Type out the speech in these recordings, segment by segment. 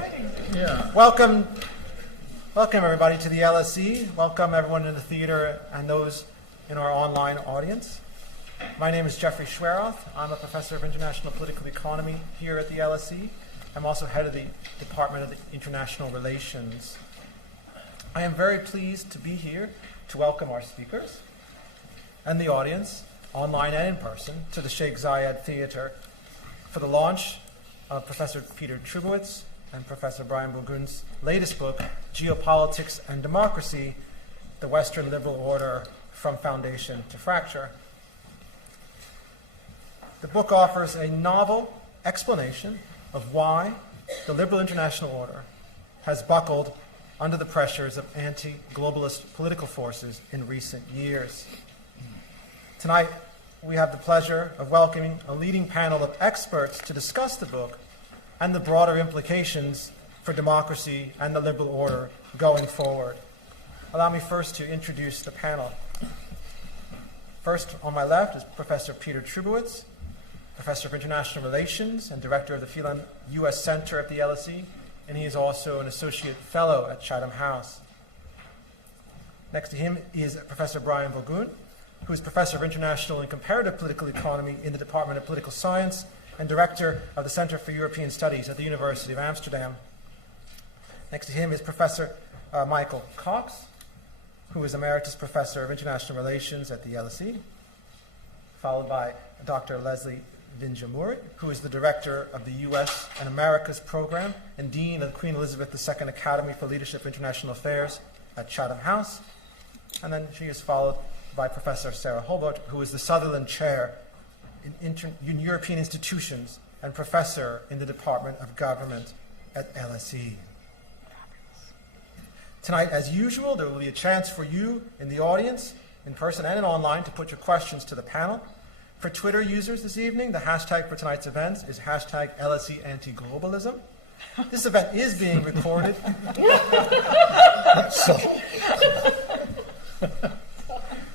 exciting. Yeah. Welcome everybody to the LSE. Welcome everyone in the theater and those in our online audience. My name is Jeffrey Schweroth. I'm a professor of international political economy here at the LSE. I'm also head of the Department of International Relations. I am very pleased to be here to welcome our speakers and the audience, online and in person, to the Sheikh Zayed Theater for the launch of Professor Peter Trubowitz and Professor Brian Burgoon's latest book, Geopolitics and Democracy, The Western Liberal Order from Foundation to Fracture. The book offers a novel explanation of why the liberal international order has buckled under the pressures of anti-globalist political forces in recent years. Tonight, we have the pleasure of welcoming a leading panel of experts to discuss the book and the broader implications for democracy and the liberal order going forward. Allow me first to introduce the panel. First, on my left is Professor Peter Trubowitz, Professor of International Relations and Director of the Phelan U.S. Center at the LSE, and he is also an Associate Fellow at Chatham House. Next to him is Professor Brian Burgoon, who is Professor of International and Comparative Political Economy in the Department of Political Science and Director of the Center for European Studies at the University of Amsterdam. Next to him is Professor Michael Cox, who is Emeritus Professor of International Relations at the LSE, followed by Dr. Leslie Vinjamuri, who is the Director of the U.S. and Americas Program and Dean of the Queen Elizabeth II Academy for Leadership International Affairs at Chatham House. And then she is followed by Professor Sarah Hobart, who is the Sutherland Chair in European Institutions and Professor in the Department of Government at LSE. Tonight, as usual, there will be a chance for you in the audience, in person and online, to put your questions to the panel. For Twitter users this evening, the hashtag for tonight's event is hashtag LSE anti-globalism. This event is being recorded.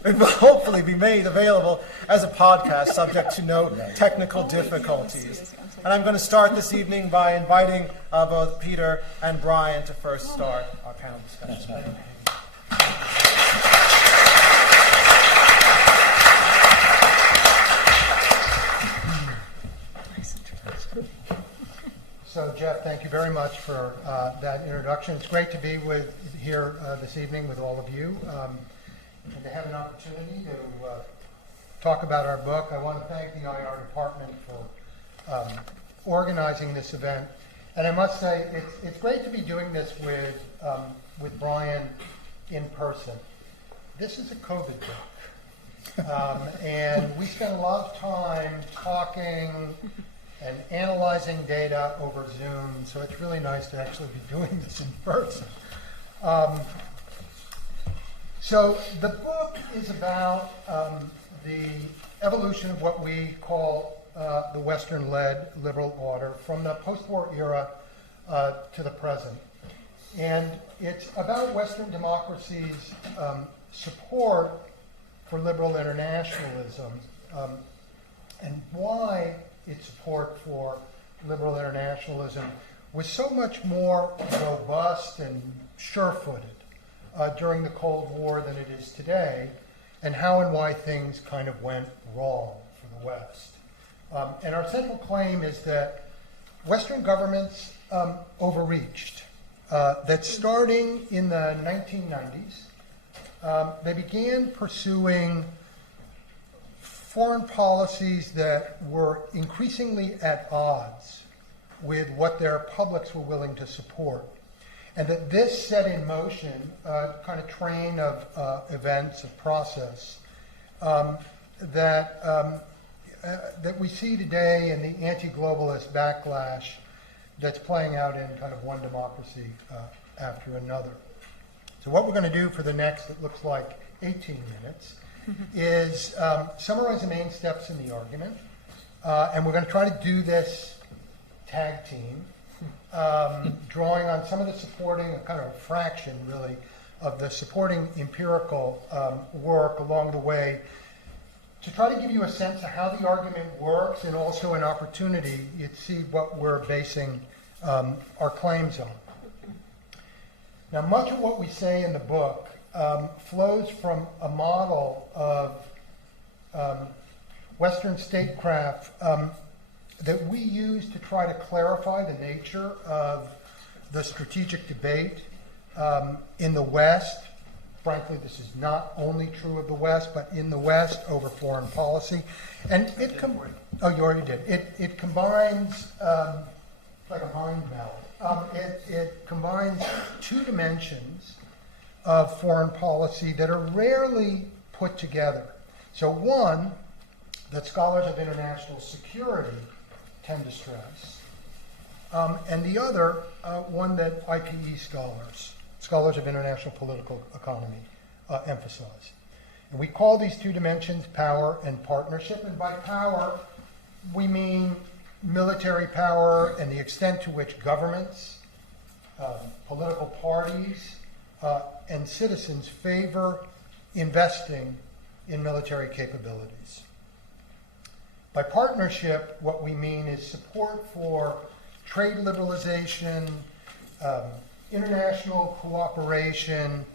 It will hopefully be made available as a podcast, subject to no technical difficulties. And I'm going to start this evening by inviting both Peter and Brian to first start our panel discussion. So, Jeff, thank you very much for that introduction. It's great to be here this evening with all of you and to have an opportunity to talk about our book. I want to thank the IR department for organizing this event. And I must say, it's great to be doing this with Brian in person. This is a COVID book. And we spent a lot of time talking and analyzing data over Zoom, so it's really nice to actually be doing this in person. So the book is about the evolution of what we call the Western-led liberal order from the post-war era to the present. And it's about Western democracy's support for liberal internationalism and why its support for liberal internationalism was so much more robust and sure-footed during the Cold War than it is today, and how and why things kind of went wrong for the West. And our central claim is that Western governments overreached, that starting in the 1990s, they began pursuing foreign policies that were increasingly at odds with what their publics were willing to support. And that this set in motion a kind of train of events, a process, that we see today in the anti-globalist backlash that's playing out in kind of one democracy after another. So what we're going to do for the next, it looks like 18 minutes, is summarize the main steps in the argument, and we're going to try to do this tag team, drawing on some of the supporting, kind of a fraction really, of the supporting empirical work along the way to try to give you a sense of how the argument works and also an opportunity to see what we're basing our claims on. Now, much of what we say in the book flows from a model of Western statecraft that we use to try to clarify the nature of the strategic debate in the West. Frankly, this is not only true of the West, but in the West over foreign policy. And it oh, you already did. It combines, like a mind meld, it combines two dimensions of foreign policy that are rarely put together. So one, that scholars of international security tend to stress, and the other, one that IPE scholars of international political economy, emphasize. And we call these two dimensions power and partnership, and by power, we mean military power and the extent to which governments, political parties, and citizens favor investing in military capabilities. By partnership, what we mean is support for trade liberalization, international cooperation,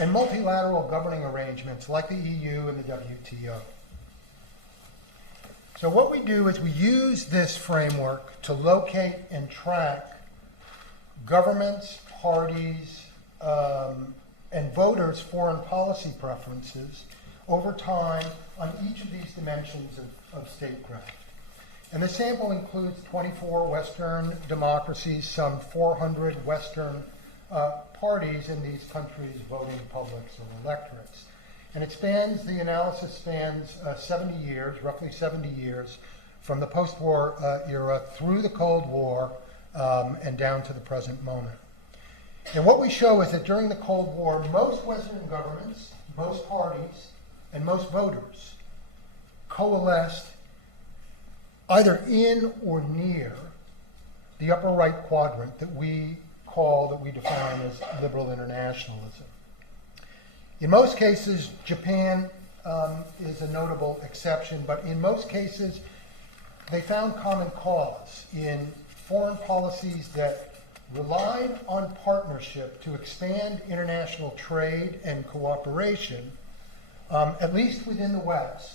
and multilateral governing arrangements like the EU and the WTO. So what we do is we use this framework to locate and track governments, parties, and voters' foreign policy preferences over time on each of these dimensions of statecraft. And the sample includes 24 Western democracies, some 400 Western parties in these countries' voting publics or electorates. And the analysis spans 70 years, roughly 70 years, from the post-war era through the Cold War and down to the present moment. And what we show is that during the Cold War, most Western governments, most parties, and most voters coalesced either in or near the upper right quadrant that we define as liberal internationalism. In most cases, Japan is a notable exception, but in most cases, they found common cause in foreign policies that relied on partnership to expand international trade and cooperation, at least within the West,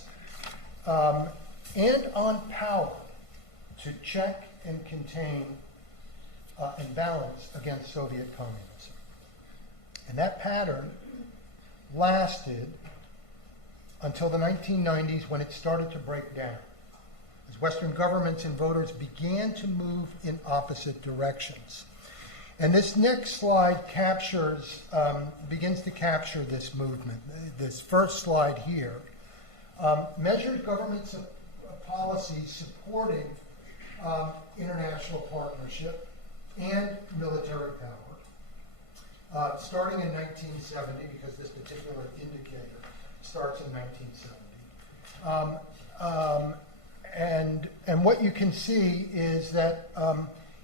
and on power to check and contain and balance against Soviet communism. And that pattern lasted until the 1990s when it started to break down, as Western governments and voters began to move in opposite directions. And this next slide begins to capture this movement. This first slide here measures governments' policies supporting international partnership and military power, starting in 1970, because this particular indicator starts in 1970. And what you can see is that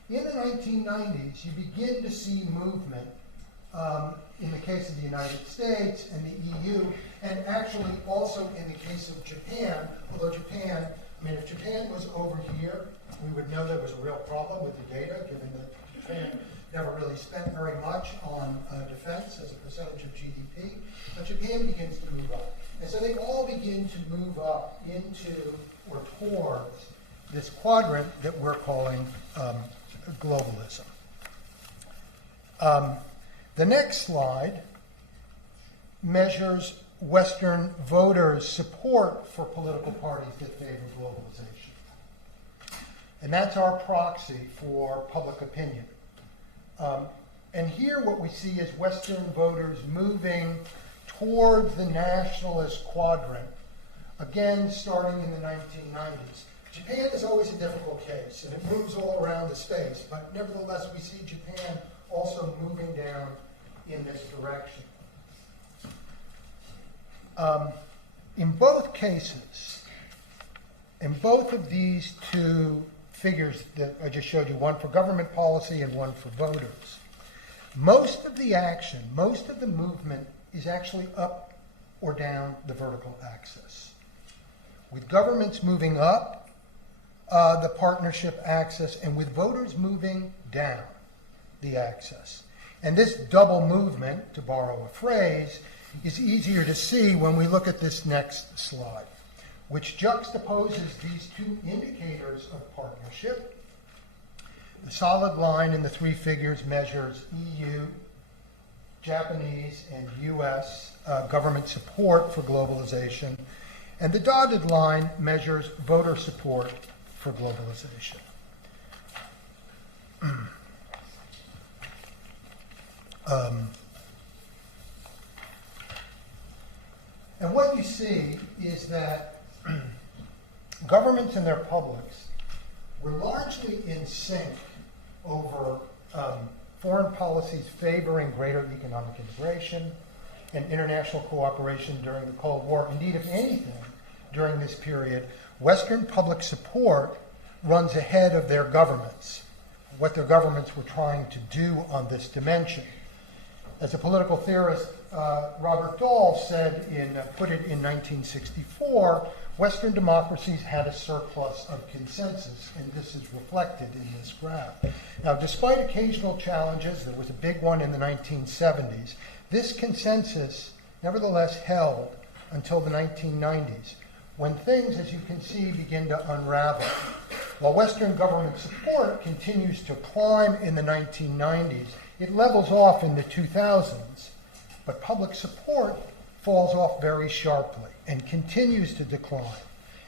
in the 1990s, you begin to see movement in the case of the United States and the EU, and actually also in the case of Japan, although Japan, if Japan was over here, we would know there was a real problem with the data, given that Japan never really spent very much on defense as a percentage of GDP, but Japan begins to move up. And so they all begin to move up into or towards this quadrant that we're calling globalism. The next slide measures Western voters' support for political parties that favor globalization. And that's our proxy for public opinion. And here what we see is Western voters moving towards the nationalist quadrant, again starting in the 1990s. Japan is always a difficult case, and it moves all around the space, but nevertheless we see Japan also moving down in this direction. In both cases, in both of these two figures that I just showed you, one for government policy and one for voters, most of the action, most of the movement is actually up or down the vertical axis, with governments moving up the partnership axis and with voters moving down the axis. And this double movement, to borrow a phrase, is easier to see when we look at this next slide, which juxtaposes these two indicators of partnership. The solid line in the three figures measures EU, Japanese, and US government support for globalization, and the dotted line measures voter support for globalization. And what you see is that governments and their publics were largely in sync over foreign policies favoring greater economic integration and international cooperation during the Cold War. Indeed, if anything, during this period, Western public support runs ahead of their governments, what their governments were trying to do on this dimension. As a political theorist, Robert Dahl put it in 1964, Western democracies had a surplus of consensus, and this is reflected in this graph. Now, despite occasional challenges, there was a big one in the 1970s, this consensus nevertheless held until the 1990s, when things, as you can see, begin to unravel. While Western government support continues to climb in the 1990s, it levels off in the 2000s, but public support falls off very sharply and continues to decline.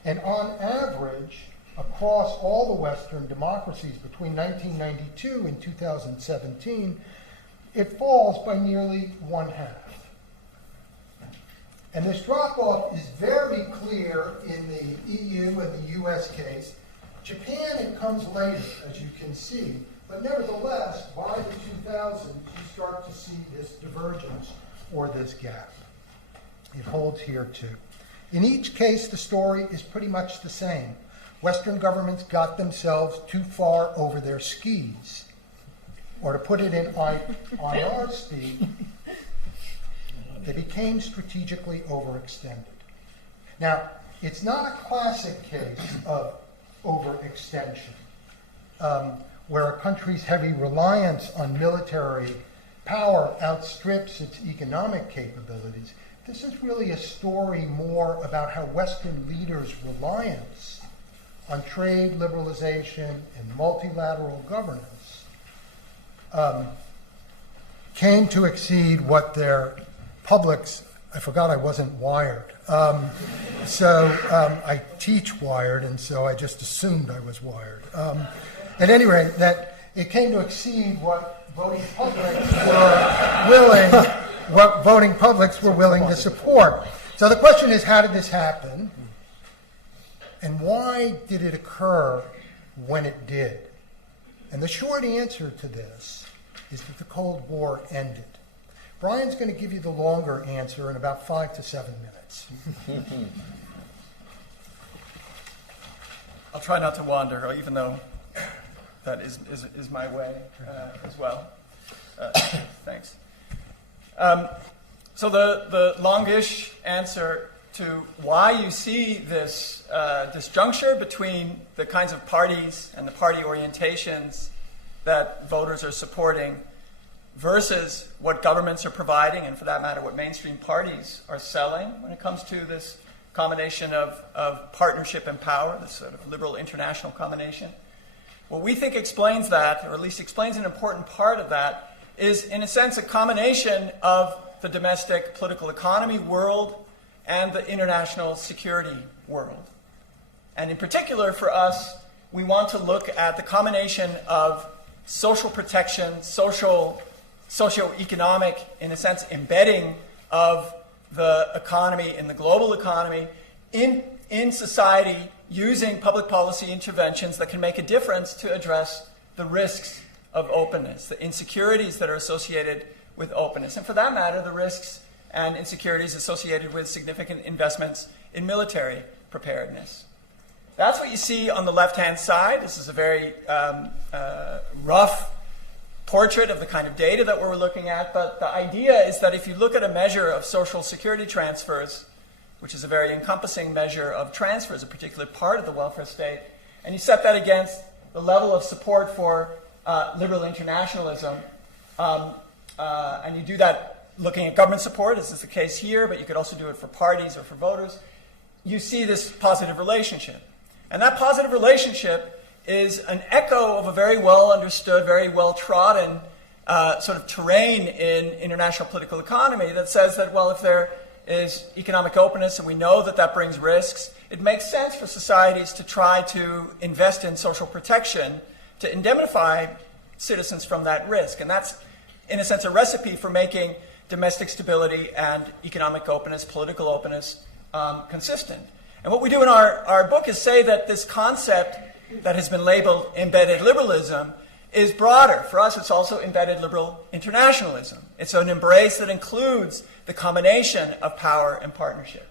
And on average, across all the Western democracies between 1992 and 2017, it falls by nearly one-half. And this drop-off is very clear in the EU and the US case. Japan, it comes later, as you can see, but nevertheless, by the 2000s, you start to see this divergence or this gap. It holds here too. In each case, the story is pretty much the same. Western governments got themselves too far over their skis. Or to put it in IR speak, they became strategically overextended. Now, it's not a classic case of overextension, where a country's heavy reliance on military power outstrips its economic capabilities. This is really a story more about how Western leaders' reliance on trade liberalization and multilateral governance came to exceed what their publics, I forgot I wasn't wired. I teach wired, and so I just assumed I was wired. At any rate, that it came to exceed what voting publics were willing to support. So the question is, how did this happen? And why did it occur when it did? And the short answer to this is that the Cold War ended. Brian's going to give you the longer answer in about 5 to 7 minutes. I'll try not to wander, even though that is my way as well. Thanks. So the longish answer to why you see this disjuncture between the kinds of parties and the party orientations that voters are supporting versus what governments are providing, and for that matter, what mainstream parties are selling when it comes to this combination of partnership and power, this sort of liberal international combination. What we think explains that, or at least explains an important part of that, is in a sense a combination of the domestic political economy world and the international security world. And in particular for us, we want to look at the combination of social protection, socioeconomic, in a sense, embedding of the economy in the global economy in society using public policy interventions that can make a difference to address the risks of openness, the insecurities that are associated with openness, and for that matter, the risks and insecurities associated with significant investments in military preparedness. That's what you see on the left-hand side. This is a very rough portrait of the kind of data that we're looking at, but the idea is that if you look at a measure of social security transfers, which is a very encompassing measure of transfers, a particular part of the welfare state, and you set that against the level of support for liberal internationalism, and you do that looking at government support, as is the case here, but you could also do it for parties or for voters, you see this positive relationship. And that positive relationship is an echo of a very well understood, very well trodden sort of terrain in international political economy that says that, well, if there is economic openness and we know that that brings risks, it makes sense for societies to try to invest in social protection to indemnify citizens from that risk. And that's, in a sense, a recipe for making domestic stability and economic openness, political openness, consistent. And what we do in our book is say that this concept that has been labeled embedded liberalism is broader. For us, it's also embedded liberal internationalism. It's an embrace that includes the combination of power and partnership.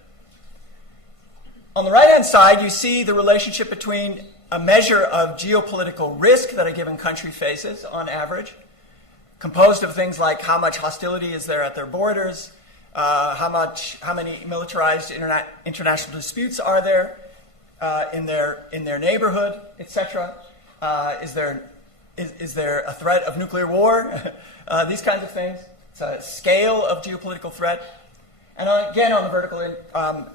On the right-hand side, you see the relationship between a measure of geopolitical risk that a given country faces, on average, composed of things like how much hostility is there at their borders, how many militarized international disputes are there in their neighborhood, etc. Is there a threat of nuclear war? These kinds of things. It's a scale of geopolitical threat. And again, on the vertical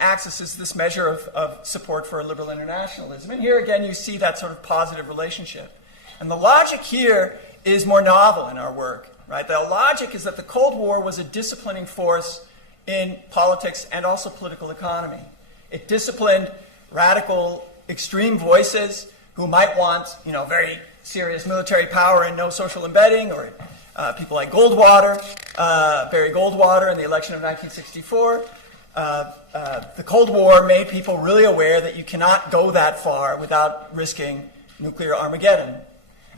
axis is this measure of support for liberal internationalism. And here again, you see that sort of positive relationship. And the logic here is more novel in our work. Right? The logic is that the Cold War was a disciplining force in politics and also political economy. It disciplined radical, extreme voices who might want, very serious military power and no social embedding, or people like Goldwater, Barry Goldwater in the election of 1964. The Cold War made people really aware that you cannot go that far without risking nuclear Armageddon.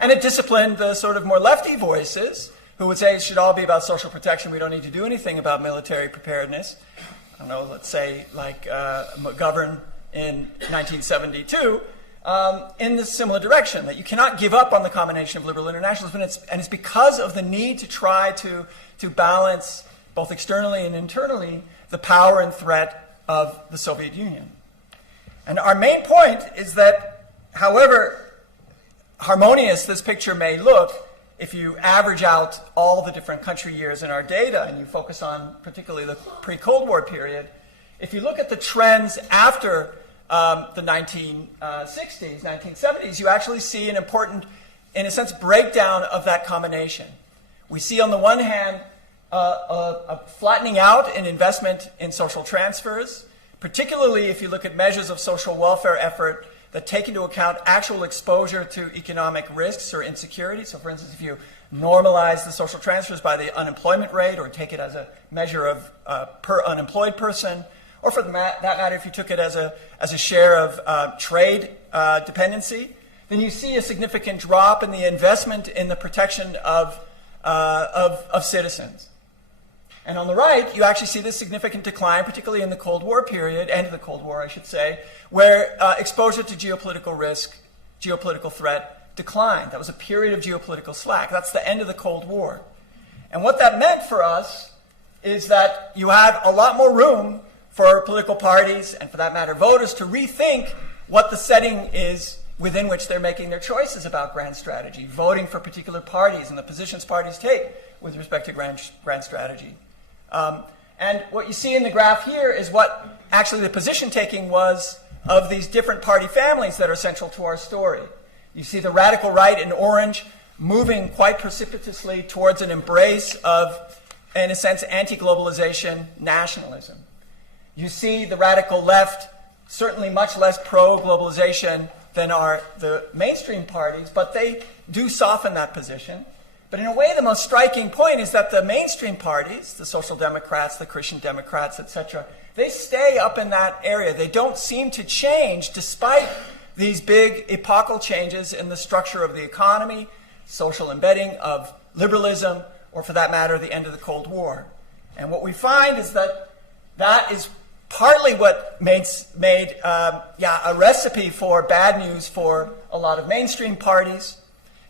And it disciplined the sort of more lefty voices who would say it should all be about social protection. We don't need to do anything about military preparedness. I don't know, let's say like McGovern in 1972, in this similar direction, that you cannot give up on the combination of liberal internationalism. And it's because of the need to try to balance, both externally and internally, the power and threat of the Soviet Union. And our main point is that, however harmonious this picture may look, if you average out all the different country years in our data and you focus on particularly the pre-Cold War period, if you look at the trends after the 1960s, 1970s, you actually see an important, in a sense, breakdown of that combination. We see on the one hand a flattening out in investment in social transfers, particularly if you look at measures of social welfare effort that take into account actual exposure to economic risks or insecurity. So, for instance, if you normalize the social transfers by the unemployment rate or take it as a measure of per unemployed person, or for that matter, if you took it as a share of trade dependency, then you see a significant drop in the investment in the protection of citizens. And on the right, you actually see this significant decline, particularly in the Cold War period, end of the Cold War, I should say, where exposure to geopolitical risk, geopolitical threat declined. That was a period of geopolitical slack. That's the end of the Cold War. And what that meant for us is that you had a lot more room for political parties, and for that matter, voters, to rethink what the setting is within which they're making their choices about grand strategy, voting for particular parties and the positions parties take with respect to grand strategy. And what you see in the graph here is what actually the position taking was of these different party families that are central to our story. You see the radical right in orange moving quite precipitously towards an embrace of, in a sense, anti-globalization nationalism. You see the radical left certainly much less pro-globalization than are the mainstream parties, but they do soften that position. But in a way, the most striking point is that the mainstream parties, the Social Democrats, the Christian Democrats, etc., they stay up in that area. They don't seem to change despite these big epochal changes in the structure of the economy, social embedding of liberalism, or for that matter, the end of the Cold War. And what we find is that that is partly what made a recipe for bad news for a lot of mainstream parties.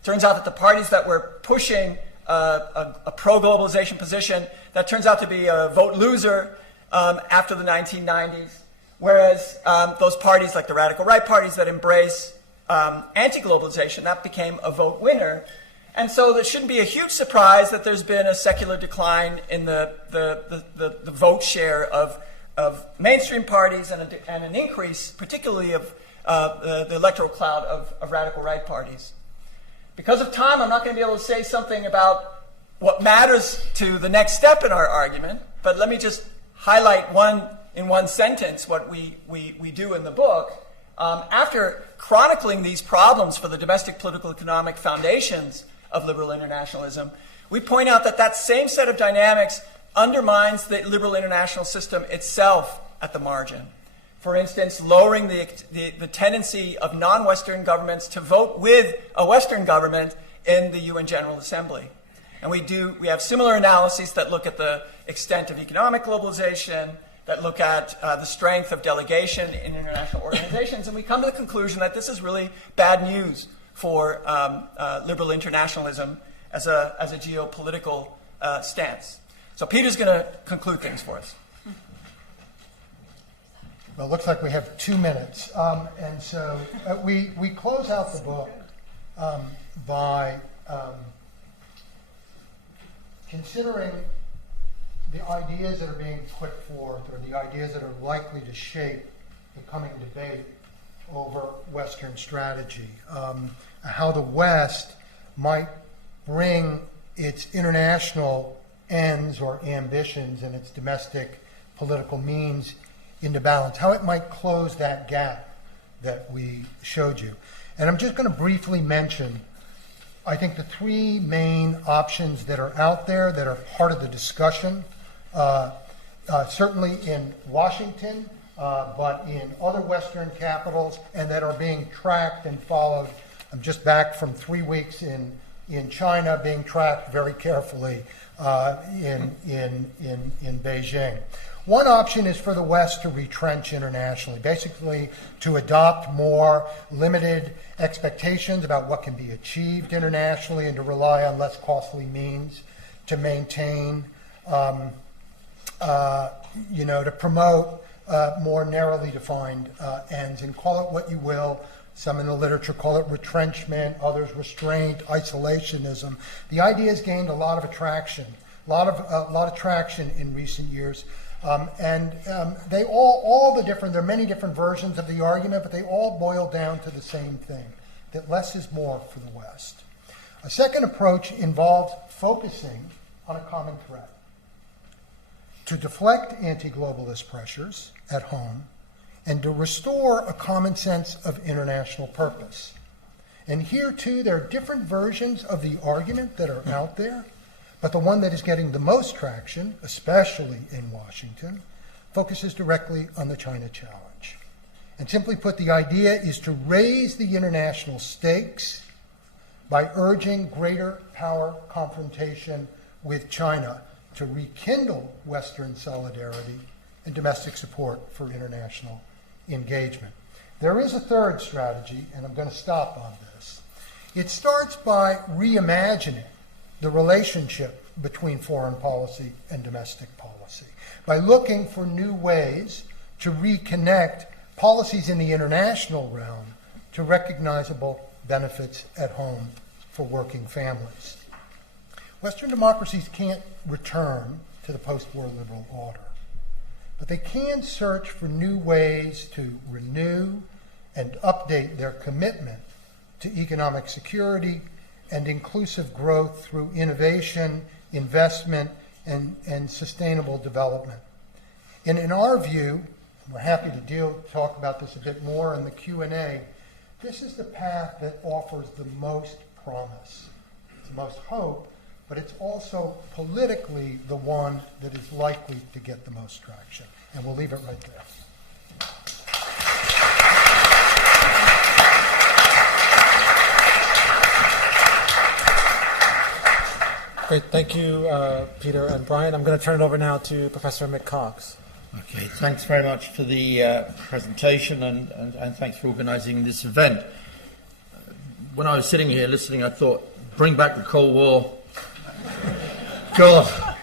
Turns out that the parties that were pushing a pro-globalization position, that turns out to be a vote loser after the 1990s, whereas those parties like the radical right parties that embrace anti-globalization, that became a vote winner. And so there shouldn't be a huge surprise that there's been a secular decline in the vote share of mainstream parties and an increase, particularly of the electoral clout of radical right parties. Because of time, I'm not going to be able to say something about what matters to the next step in our argument, but let me just highlight in one sentence what we do in the book. After chronicling these problems for the domestic political economic foundations of liberal internationalism, we point out that same set of dynamics undermines the liberal international system itself at the margin. For instance, lowering the tendency of non-Western governments to vote with a Western government in the UN General Assembly. And we have similar analyses that look at the extent of economic globalization, that look at the strength of delegation in international organizations, and we come to the conclusion that this is really bad news for liberal internationalism as a geopolitical stance. So Peter's going to conclude things for us. Well, it looks like we have 2 minutes. And so we close out the book by considering the ideas that are being put forth, or the ideas that are likely to shape the coming debate over Western strategy, how the West might bring its international ends or ambitions and its domestic political means into balance, how it might close that gap that we showed you. And I'm just going to briefly mention, I think, the 3 main options that are out there that are part of the discussion, certainly in Washington, but in other Western capitals, and that are being tracked and followed. I'm just back from 3 weeks in China, being tracked very carefully in Beijing. One option is for the West to retrench internationally, basically to adopt more limited expectations about what can be achieved internationally and to rely on less costly means to maintain, to promote more narrowly defined ends, and call it what you will. Some in the literature call it retrenchment, others restraint, isolationism. The idea has gained a lot of attraction, a lot of traction in recent years. They all the different, there are many different versions of the argument, but they all boil down to the same thing, that less is more for the West. A second approach involves focusing on a common threat to deflect anti-globalist pressures at home and to restore a common sense of international purpose. And here, too, there are different versions of the argument that are out there, but the one that is getting the most traction, especially in Washington, focuses directly on the China challenge. And simply put, the idea is to raise the international stakes by urging greater power confrontation with China to rekindle Western solidarity and domestic support for international engagement. There is a third strategy, and I'm going to stop on this. It starts by reimagining the relationship between foreign policy and domestic policy, by looking for new ways to reconnect policies in the international realm to recognizable benefits at home for working families. Western democracies can't return to the post-war liberal order, but they can search for new ways to renew and update their commitment to economic security and inclusive growth through innovation, investment, and sustainable development. And in our view, we're happy to talk about this a bit more in the Q&A, this is the path that offers the most promise, the most hope, but it's also politically the one that is likely to get the most traction. And we'll leave it right there. Great, thank you, Peter and Brian. I'm going to turn it over now to Professor Mick Cox. Okay, thanks very much for the presentation and thanks for organising this event. When I was sitting here listening, I thought, bring back the Cold War. God,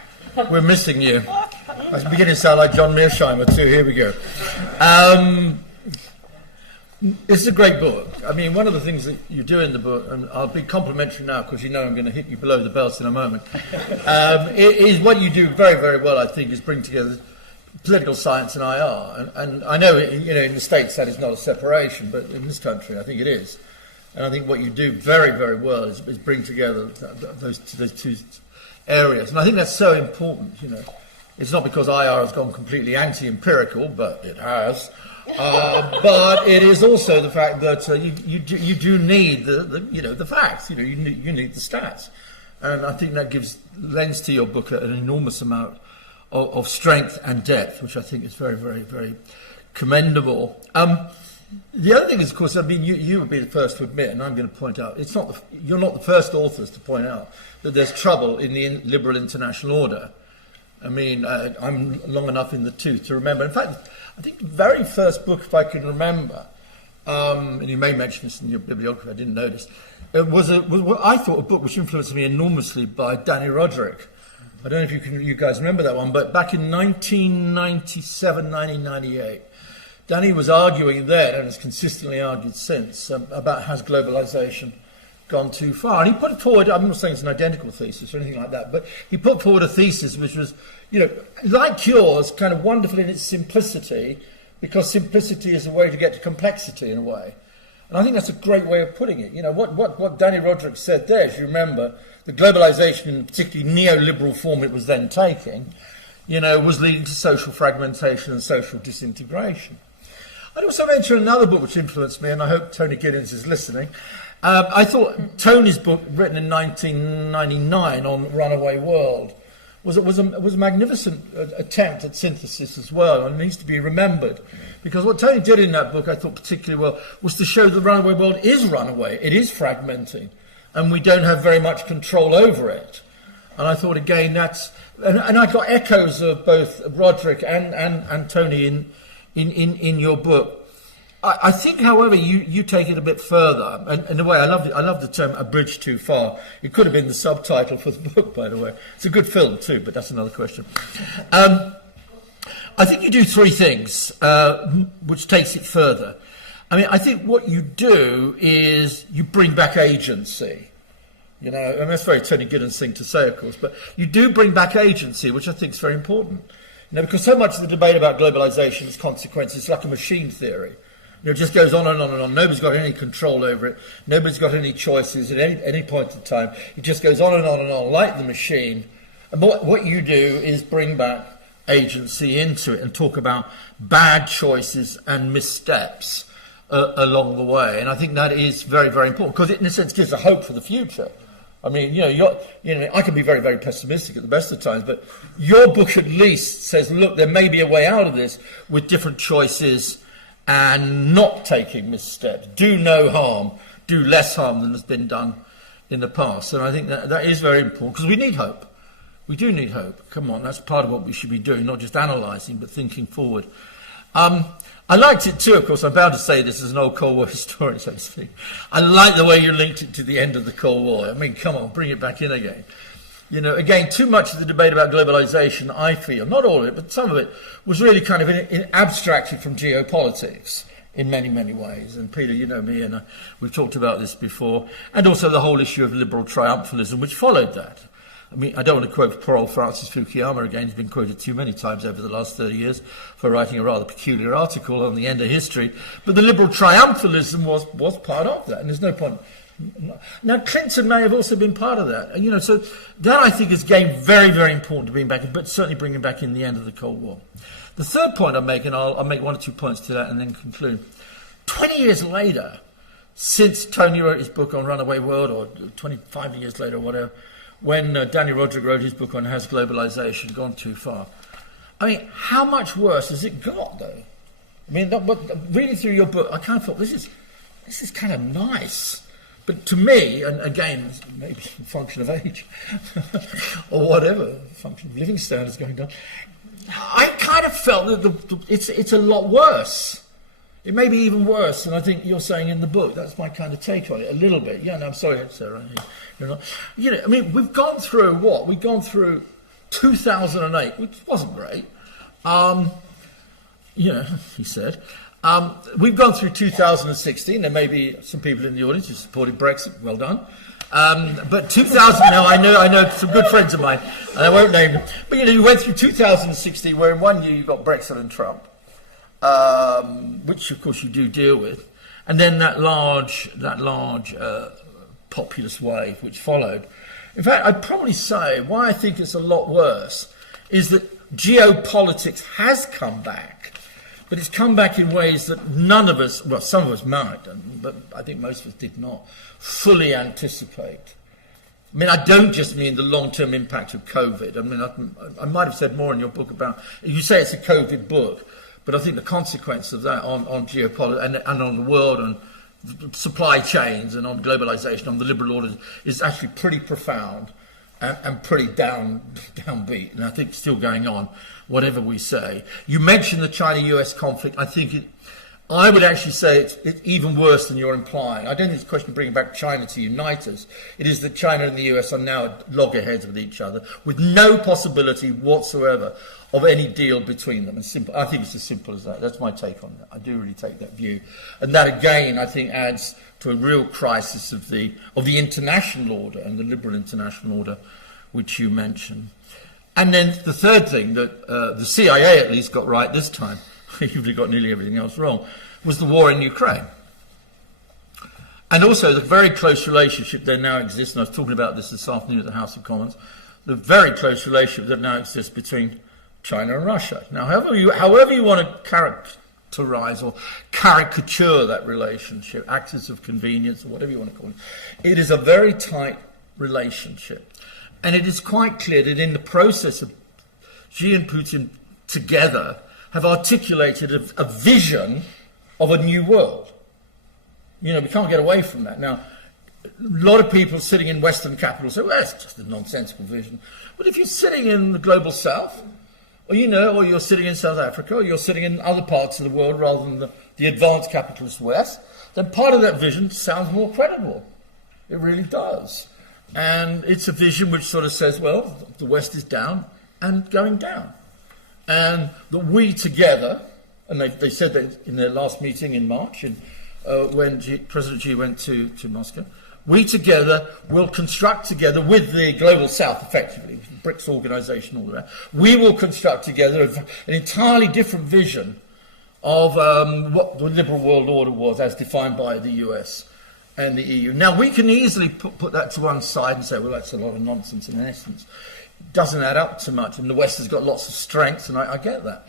we're missing you. I was beginning to sound like John Mearsheimer too. Here we go. It's a great book. I mean, one of the things that you do in the book, and I'll be complimentary now because you know I'm going to hit you below the belt in a moment, is what you do very, very well, I think, is bring together political science and IR. And I know, in the States that is not a separation, but in this country I think it is. And I think what you do very, very well is bring together those two areas. And I think that's so important, It's not because IR has gone completely anti-empirical, but it has. But it is also the fact that you do need the facts. You need the stats, and I think that lends to your book an enormous amount of strength and depth, which I think is very, very, very commendable. The other thing is, of course, I mean, you would be the first to admit, and I'm going to point out, you're not the first authors to point out that there's trouble in the liberal international order. I mean, I'm long enough in the tooth to remember. In fact, I think the very first book, if I can remember, and you may mention this in your bibliography, I didn't notice, was I thought a book which influenced me enormously by Danny Roderick. I don't know if you guys remember that one, but back in 1997, 1998, Danny was arguing then, and has consistently argued since, about has globalization gone too far. And he put forward, I'm not saying it's an identical thesis or anything like that, but he put forward a thesis which was, like yours, kind of wonderful in its simplicity, because simplicity is a way to get to complexity in a way. And I think that's a great way of putting it. What Danny Roderick said there, if you remember, the globalization, in particularly neoliberal form it was then taking, was leading to social fragmentation and social disintegration. I'd also mention another book which influenced me, and I hope Tony Giddens is listening. I thought Tony's book, written in 1999 on Runaway World, was a magnificent attempt at synthesis as well, and needs to be remembered. Because what Tony did in that book, I thought particularly well, was to show the runaway world is runaway, it is fragmenting, and we don't have very much control over it. And I thought, again, that's... And I got echoes of both Roderick and Tony in your book. I think, however, you take it a bit further. And in a way, I love the term "a bridge too far." It could have been the subtitle for the book, by the way. It's a good film too, but that's another question. I think you do three things, which takes it further. I mean, I think what you do is you bring back agency. And that's a very Tony Giddens thing to say, of course, but you do bring back agency, which I think is very important. Because so much of the debate about globalization is consequences, it's like a machine theory. It just goes on and on and on. Nobody's got any control over it. Nobody's got any choices at any point in time. It just goes on and on and on, like the machine. And what you do is bring back agency into it and talk about bad choices and missteps along the way. And I think that is very, very important, because it, in a sense, gives a hope for the future. I mean, I can be very, very pessimistic at the best of times, but your book at least says, look, there may be a way out of this with different choices and not taking missteps. Do no harm, do less harm than has been done in the past. And I think that is very important, because we need hope. We do need hope. Come on, that's part of what we should be doing, not just analysing, but thinking forward. I liked it too, of course. I'm bound to say this as an old Cold War historian, so to speak. I like the way you linked it to the end of the Cold War. I mean, come on, bring it back in again. Again, too much of the debate about globalization, I feel, not all of it, but some of it, was really kind of abstracted from geopolitics in many, many ways. And Peter, you know me, and we've talked about this before. And also the whole issue of liberal triumphalism, which followed that. I mean, I don't want to quote poor old Francis Fukuyama again. He's been quoted too many times over the last 30 years for writing a rather peculiar article on the end of history. But the liberal triumphalism was part of that, and there's no point. Now, Clinton may have also been part of that. So that, I think, is again very, very important to bring back, but certainly bringing back in the end of the Cold War. The third point I make, and I'll make one or two points to that and then conclude. 20 years later, since Tony wrote his book on Runaway World, or 25 years later, or whatever, when Danny Roderick wrote his book on Has Globalization Gone Too Far? I mean, how much worse has it got, though? I mean, reading through your book, I kind of thought, this is kind of nice. But to me, and again, maybe a function of age, or whatever, function of living standards going down, I kind of felt that it's a lot worse. It may be even worse than I think you're saying in the book. That's my kind of take on it, a little bit. Yeah, no, I'm sorry, Sarah. I mean, we've gone through what? We've gone through 2008, which wasn't great. He said. We've gone through 2016. There may be some people in the audience who supported Brexit. Well done. But 2000, now I know some good friends of mine, and I won't name them. But you went through 2016, where in 1 year you got Brexit and Trump, which of course you do deal with, and then that large populist wave which followed. In fact, I'd probably say why I think it's a lot worse is that geopolitics has come back, but it's come back in ways that none of us, well, some of us might, but I think most of us did not fully anticipate. I mean, I don't just mean the long-term impact of COVID. I mean, I might have said more in your book about, you say it's a COVID book, but I think the consequence of that on geopolitics and on the world and supply chains and on globalization, on the liberal order, is actually pretty profound and pretty downbeat, and I think still going on, whatever we say. You mentioned the China-US conflict. I would actually say it's even worse than you're implying. I don't think it's a question of bringing back China to unite us. It is that China and the US are now at loggerheads with each other, with no possibility whatsoever of any deal between them. I think it's as simple as that. That's my take on that. I do really take that view. And that, again, I think adds to a real crisis of the international order and the liberal international order, which you mentioned. And then the third thing that the CIA at least got right this time, you've got nearly everything else wrong, was the war in Ukraine. And also the very close relationship that now exists, and I was talking about this afternoon at the House of Commons, the very close relationship that now exists between China and Russia. Now, however you want to characterize or caricature that relationship, axis of convenience or whatever you want to call it, it is a very tight relationship. And it is quite clear that in the process of Xi and Putin together have articulated a vision of a new world. We can't get away from that. Now, a lot of people sitting in Western capitals say, well, it's just a nonsensical vision. But if you're sitting in the global south, or you're sitting in South Africa, or you're sitting in other parts of the world rather than the advanced capitalist West, then part of that vision sounds more credible. It really does. And it's a vision which sort of says, well, the West is down and going down. And that we together, and they said that in their last meeting in March, when President Xi went to Moscow, we together will construct together with the global south, effectively, BRICS organization, all of that, we will construct together an entirely different vision of what the liberal world order was as defined by the US and the EU. Now, we can easily put that to one side and say, well, that's a lot of nonsense in essence. It doesn't add up to much, and the West has got lots of strengths, and I get that.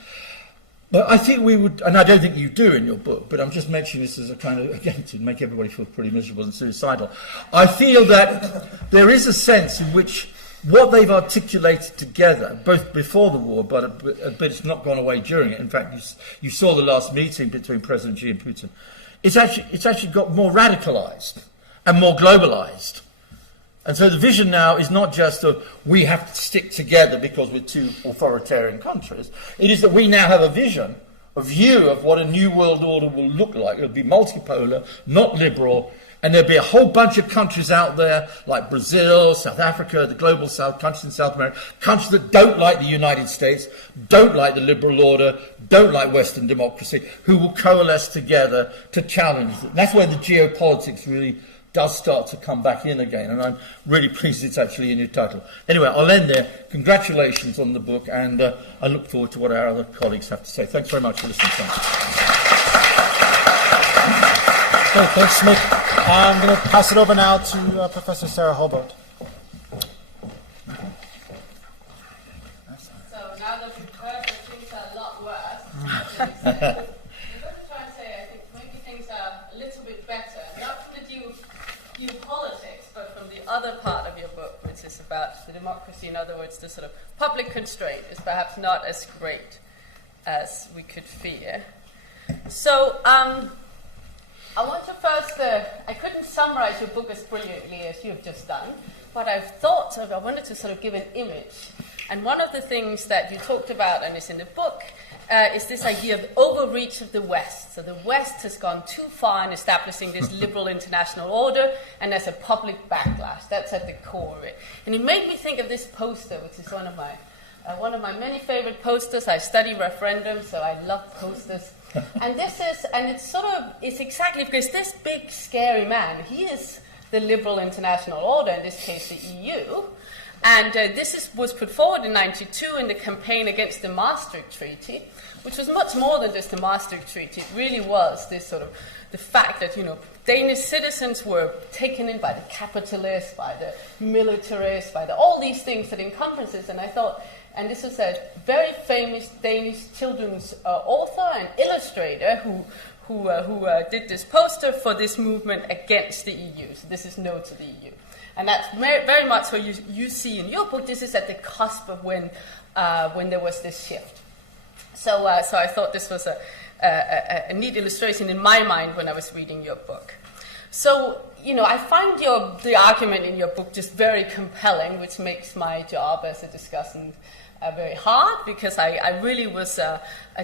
But I think we would, and I don't think you do in your book, but I'm just mentioning this as a kind of, again, to make everybody feel pretty miserable and suicidal. I feel that there is a sense in which what they've articulated together, both before the war, but it's not gone away during it. In fact, you saw the last meeting between President Xi and Putin. It's actually got more radicalized and more globalized. And so the vision now is not just of we have to stick together because we're two authoritarian countries. It is that we now have a vision, a view of what a new world order will look like. It'll be multipolar, not liberal, and there'll be a whole bunch of countries out there like Brazil, South Africa, the global south, countries in South America, countries that don't like the United States, don't like the liberal order, don't like Western democracy, who will coalesce together to challenge it. That's where the geopolitics really does start to come back in again, and I'm really pleased it's actually in your title. Anyway, I'll end there. Congratulations on the book, and I look forward to what our other colleagues have to say. Thanks very much for listening. Okay, thanks, Mick. I'm going to pass it over now to Professor Sarah Hobart. So now that we've heard that things are a lot worse, I'm going to try and say I think maybe things are a little bit better, not from the geopolitics, but from the other part of your book, which is about the democracy. In other words, the sort of public constraint is perhaps not as great as we could fear. So I want to first, I couldn't summarize your book as brilliantly as you've just done, but I wanted to sort of give an image. And one of the things that you talked about, and is in the book, is this idea of overreach of the West. So the West has gone too far in establishing this liberal international order, and there's a public backlash. That's at the core of it. And it made me think of this poster, which is one of my one of my many favorite posters. I study referendums, so I love posters. And it's exactly because this big, scary man, he is the liberal international order, in this case the EU. And was put forward in 1992 in the campaign against the Maastricht Treaty, which was much more than just the Maastricht Treaty. It really was this sort of the fact that, Danish citizens were taken in by the capitalists, by the militarists, by all these things that encompasses. And I thought, and this is a very famous Danish children's author and illustrator who did this poster for this movement against the EU. So this is No to the EU. And that's very much what you see in your book. This is at the cusp of when there was this shift. So I thought this was a neat illustration in my mind when I was reading your book. So, I find the argument in your book just very compelling, which makes my job as a discussant very hard, because I really was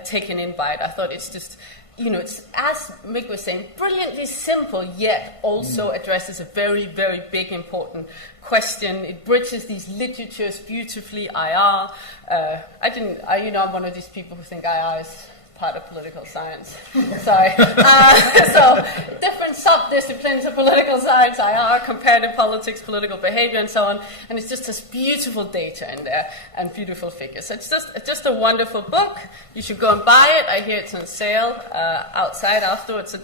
taken in by it. I thought it's just, it's, as Mick was saying, brilliantly simple, yet also addresses a very, very big, important question. It bridges these literatures beautifully. IR. I'm one of these people who think IR is part of political science. Sorry. So different sub-disciplines of political science, IR, comparative politics, political behavior, and so on. And it's just this beautiful data in there and beautiful figures. So it's just a wonderful book. You should go and buy it. I hear it's on sale outside afterwards. So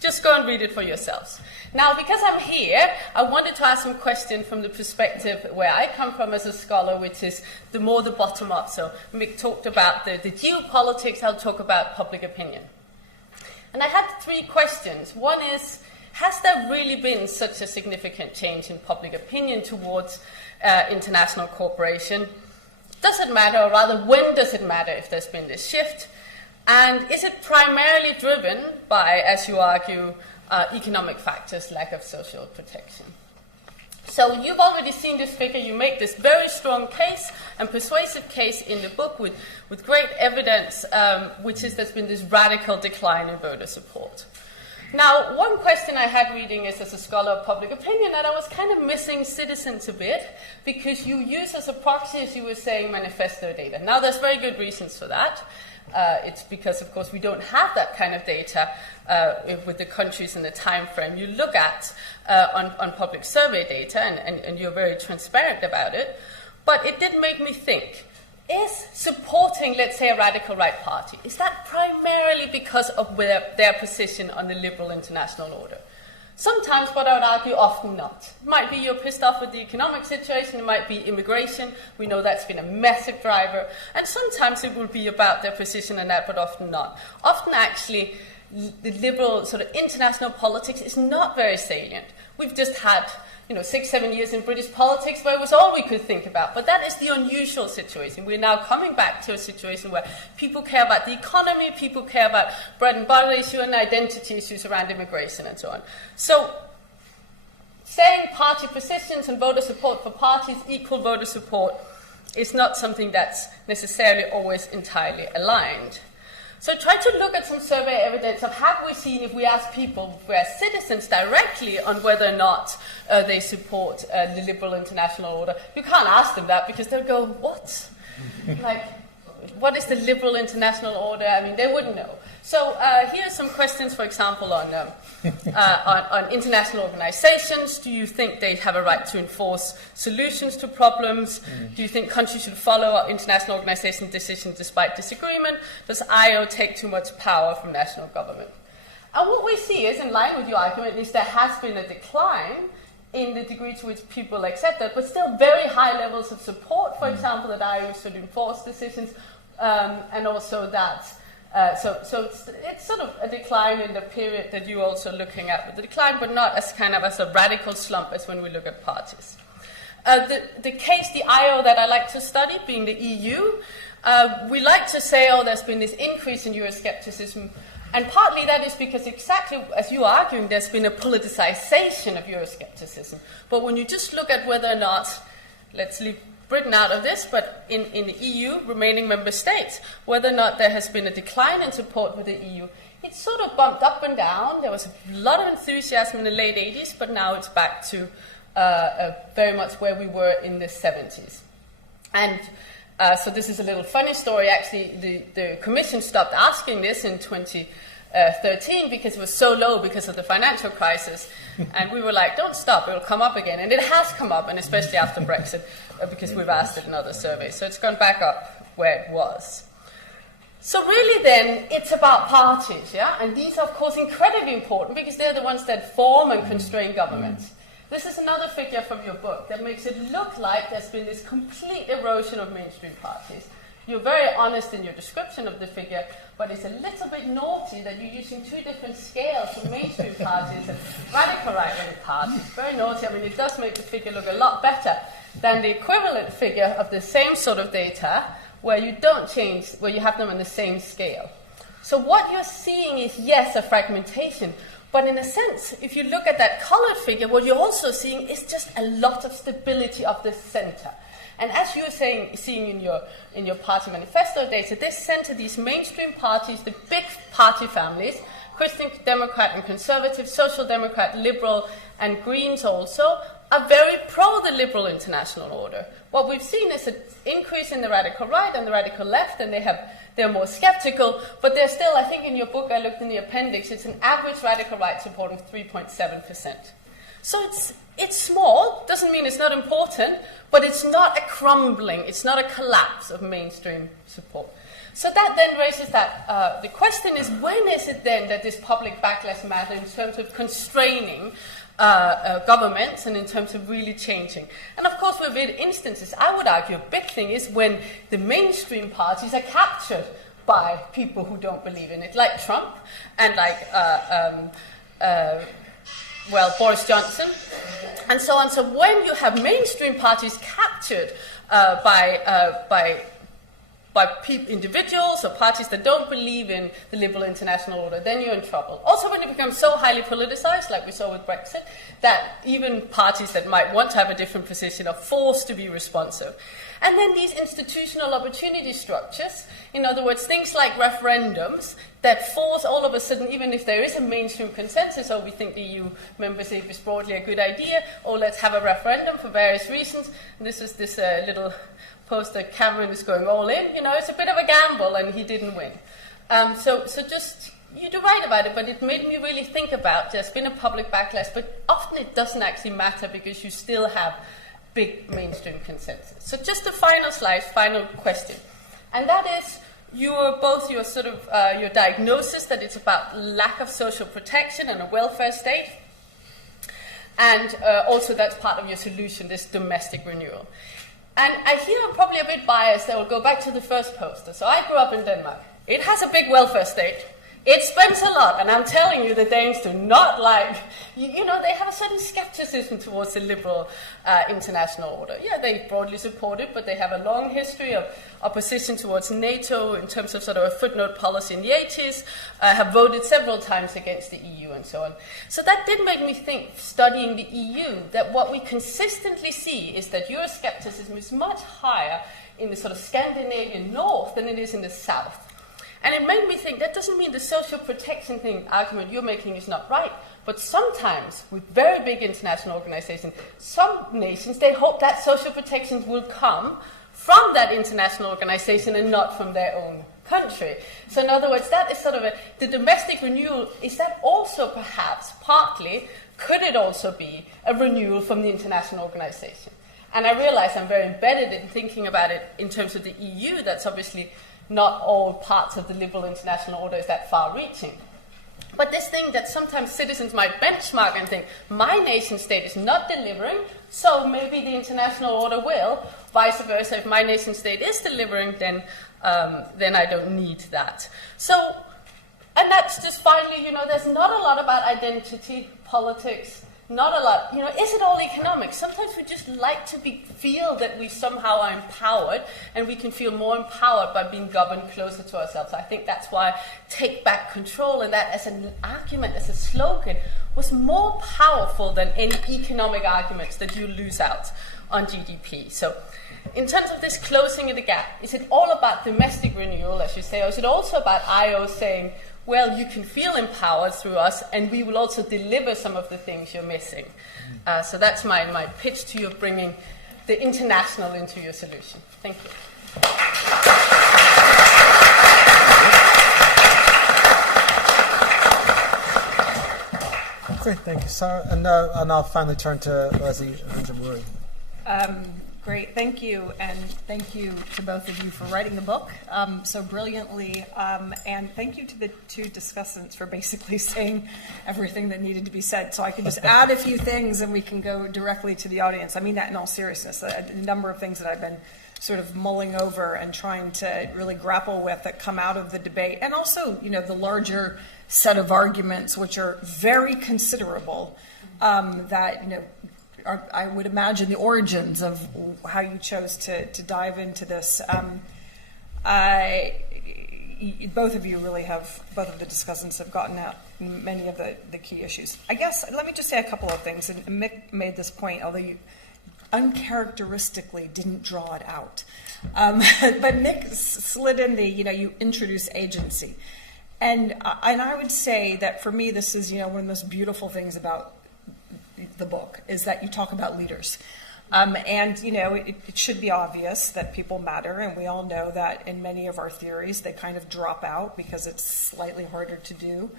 just go and read it for yourselves. Now, because I'm here, I wanted to ask some questions from the perspective where I come from as a scholar, which is the bottom-up. So Mick talked about the geopolitics. I'll talk about public opinion. And I had 3 questions. One is, has there really been such a significant change in public opinion towards international cooperation? Does it matter, or rather, when does it matter if there's been this shift? And is it primarily driven by, as you argue, economic factors, lack of social protection? So you've already seen this figure. You make this very strong case and persuasive case in the book with great evidence, which is there's been this radical decline in voter support. Now, one question I had reading is, as a scholar of public opinion, that I was kind of missing citizens a bit, because you use as a proxy, as you were saying, manifesto data. Now, there's very good reasons for that. It's because, of course, we don't have that kind of data with the countries and the time frame you look at on public survey data, and you're very transparent about it. But it did make me think, is supporting, let's say, a radical right party, is that primarily because of their position on the liberal international order? Sometimes, but I would argue often not. It might be you're pissed off with the economic situation, it might be immigration, we know that's been a massive driver, and sometimes it will be about their position on that, but often not. Often, actually, the liberal sort of international politics is not very salient. We've just had 6-7 years in British politics where it was all we could think about. But that is the unusual situation. We're now coming back to a situation where people care about the economy, people care about bread and butter issue and identity issues around immigration and so on. So saying party positions and voter support for parties equal voter support is not something that's necessarily always entirely aligned. So try to look at some survey evidence of have we seen, if we ask people, if we ask citizens directly on whether or not they support the liberal international order. You can't ask them that because they'll go, what? What is the liberal international order? I mean, they wouldn't know. So here are some questions, for example, on international organizations. Do you think they have a right to enforce solutions to problems? Do you think countries should follow international organization decisions despite disagreement? Does IO take too much power from national government? And what we see is, in line with your argument, is there has been a decline in the degree to which people accept that, but still very high levels of support, for example, that IO should enforce decisions, and also that so it's sort of a decline in the period that you're also looking at with the decline, but not as kind of as a radical slump as when we look at parties. The case, the IO that I like to study, being the EU, we like to say, there's been this increase in Euroscepticism, and partly that is because exactly as you're arguing, there's been a politicization of Euroscepticism. But when you just look at whether or not, let's leave Britain out of this, but in the EU, remaining member states, whether or not there has been a decline in support with the EU, it's sort of bumped up and down. There was a lot of enthusiasm in the late 80s, but now it's back to very much where we were in the 70s. And So this is a little funny story. Actually, the Commission stopped asking this in 2013 because it was so low because of the financial crisis. And we were like, don't stop, it will come up again. And it has come up, and especially after Brexit, because we've asked it in other surveys. So it's gone back up where it was. So really then, it's about parties, yeah? And these are, of course, incredibly important because they're the ones that form and constrain governments. This is another figure from your book that makes it look like there's been this complete erosion of mainstream parties. You're very honest in your description of the figure, but it's a little bit naughty that you're using two different scales for mainstream parties and radical right-wing parties. Very naughty. I mean, it does make the figure look a lot better than the equivalent figure of the same sort of data where you don't change, where you have them on the same scale. So what you're seeing is, yes, a fragmentation, but in a sense, if you look at that colored figure, what you're also seeing is just a lot of stability of the center. And as you're seeing in your party manifesto data, this center, these mainstream parties, the big party families, Christian Democrat and Conservative, Social Democrat, Liberal, and Greens also, are very pro the liberal international order. What we've seen is an increase in the radical right and the radical left, and they're more skeptical, but they're still, I think in your book, I looked in the appendix, it's an average radical right support of 3.7%. So it's small, doesn't mean it's not important, but it's not a crumbling, it's not a collapse of mainstream support. So that then raises that, the question is, when is it then that this public backlash matters in terms of constraining governments and in terms of really changing? And of course, with instances, I would argue a big thing is when the mainstream parties are captured by people who don't believe in it, like Trump and like Boris Johnson, and so on. So when you have mainstream parties captured by individuals or parties that don't believe in the liberal international order, then you're in trouble. Also, when it becomes so highly politicized, like we saw with Brexit, that even parties that might want to have a different position are forced to be responsive. And then these institutional opportunity structures, in other words, things like referendums that force all of a sudden, even if there is a mainstream consensus, or we think the EU membership is broadly a good idea, or let's have a referendum for various reasons. And this is this little post that Cameron is going all in. You know, it's a bit of a gamble, and he didn't win. So just, you do write about it, but it made me really think about there's been a public backlash, but often it doesn't actually matter because you still have big mainstream consensus. So just the final slide, final question. And that is your diagnosis that it's about lack of social protection and a welfare state. And also that's part of your solution, this domestic renewal. And I hear I'm probably a bit biased. I will go back to the first poster. So I grew up in Denmark. It has a big welfare state. It spends a lot, and I'm telling you, the Danes do not like, you know, they have a certain skepticism towards the liberal international order. Yeah, they broadly support it, but they have a long history of opposition towards NATO in terms of sort of a footnote policy in the 80s, have voted several times against the EU and so on. So that did make me think, studying the EU, that what we consistently see is that Euroscepticism is much higher in the sort of Scandinavian north than it is in the south. And it made me think that doesn't mean the social protection argument you're making is not right. But sometimes, with very big international organizations, some nations, they hope that social protections will come from that international organization and not from their own country. So in other words, that is sort of the domestic renewal, is that also perhaps partly, could it also be a renewal from the international organization? And I realize I'm very embedded in thinking about it in terms of the EU. That's obviously not all parts of the liberal international order is that far-reaching. But this thing that sometimes citizens might benchmark and think, my nation state is not delivering, so maybe the international order will. Vice versa, if my nation state is delivering, then I don't need that. So, and that's just finally, you know, there's not a lot about identity, politics, not a lot, you know, is it all economic? Sometimes we just like to feel that we somehow are empowered, and we can feel more empowered by being governed closer to ourselves. I think that's why take back control, and that as an argument, as a slogan, was more powerful than any economic arguments that you lose out on GDP. So in terms of this closing of the gap, is it all about domestic renewal, as you say, or is it also about IO saying, well, you can feel empowered through us, and we will also deliver some of the things you're missing. So that's my pitch to you of bringing the international into your solution. Thank you. Great, thank you, Sarah. And I'll finally turn to Leslie Vinjamuri. Great, thank you, and thank you to both of you for writing the book so brilliantly, and thank you to the two discussants for basically saying everything that needed to be said. So I can just add a few things and we can go directly to the audience. I mean that in all seriousness. A number of things that I've been sort of mulling over and trying to really grapple with that come out of the debate, and also, you know, the larger set of arguments, which are very considerable, that, you know, I would imagine the origins of how you chose to dive into this. Both of you really have, both of the discussants have gotten at many of the key issues. I guess, let me just say a couple of things, and Mick made this point, although you uncharacteristically didn't draw it out. But Mick slid in the, you know, you introduce agency. And I would say that for me, this is, you know, one of the most beautiful things about the book, is that you talk about leaders. And, you know, it should be obvious that people matter, and we all know that in many of our theories they kind of drop out because it's slightly harder to do.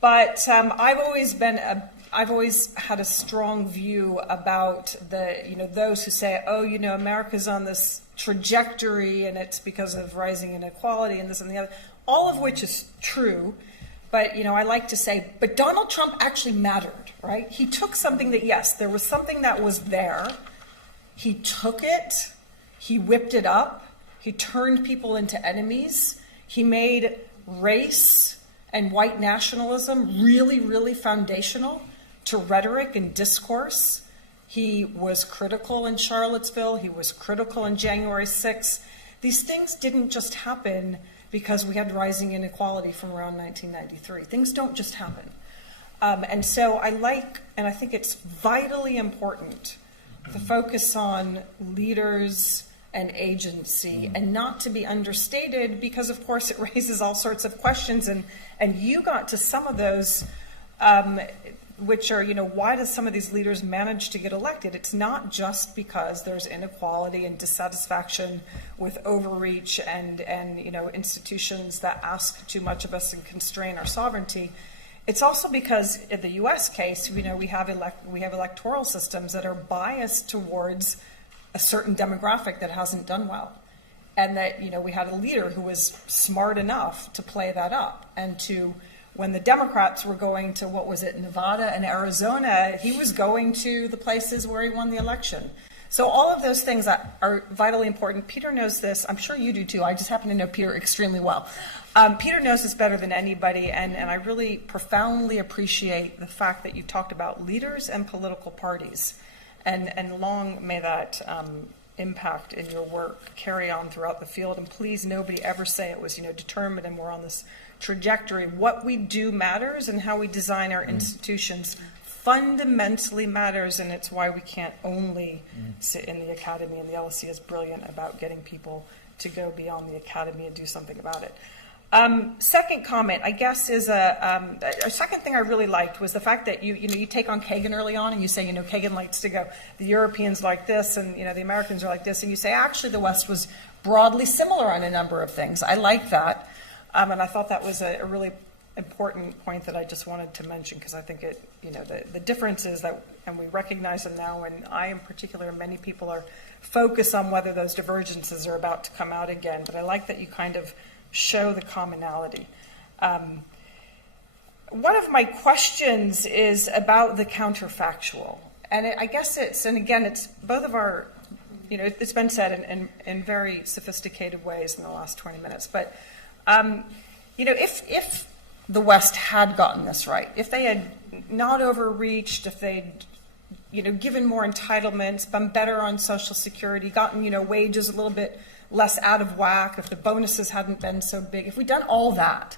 But I've always had a strong view about the, you know, those who say, oh, you know, America's on this trajectory and it's because of rising inequality and this and the other, all of which is true. But, you know, I like to say, but Donald Trump actually mattered, right? He took something that, yes, there was something that was there. He took it, he whipped it up, he turned people into enemies, he made race and white nationalism really, really foundational to rhetoric and discourse. He was critical in Charlottesville, he was critical in January 6th. These things didn't just happen because we had rising inequality from around 1993. Things don't just happen. And so I think it's vitally important to focus on leaders and agency, and not to be understated, because of course it raises all sorts of questions, and you got to some of those, which are, you know, why does some of these leaders manage to get elected? It's not just because there's inequality and dissatisfaction with overreach and you know, institutions that ask too much of us and constrain our sovereignty. It's also because in the U.S. case, you know, we have electoral systems that are biased towards a certain demographic that hasn't done well, and that, you know, we had a leader who was smart enough to play that up, and to, when the Democrats were going to, what was it, Nevada and Arizona, he was going to the places where he won the election. So all of those things that are vitally important. Peter knows this. I'm sure you do too. I just happen to know Peter extremely well. Peter knows this better than anybody, and I really profoundly appreciate the fact that you talked about leaders and political parties. And long may that impact in your work carry on throughout the field. And please, nobody ever say it was, you know, determined and we're on this trajectory. What we do matters, and how we design our institutions fundamentally matters, and it's why we can't only sit in the academy, and the LSE is brilliant about getting people to go beyond the academy and do something about it. Second comment, I guess, is a second thing I really liked was the fact that you take on Kagan early on, and you say, you know, Kagan likes to go, the Europeans like this, and, you know, the Americans are like this, and you say, actually, the West was broadly similar on a number of things. I like that. And I thought that was a really important point that I just wanted to mention, because I think it, you know, the difference is that, and we recognize them now, and I in particular, many people are focused on whether those divergences are about to come out again, but I like that you kind of show the commonality. One of my questions is about the counterfactual, and I guess it's, and again, it's both of our, you know, it's been said in very sophisticated ways in the last 20 minutes, but you know, if the West had gotten this right, if they had not overreached, if they'd, you know, given more entitlements, been better on Social Security, gotten, you know, wages a little bit less out of whack, if the bonuses hadn't been so big, if we'd done all that,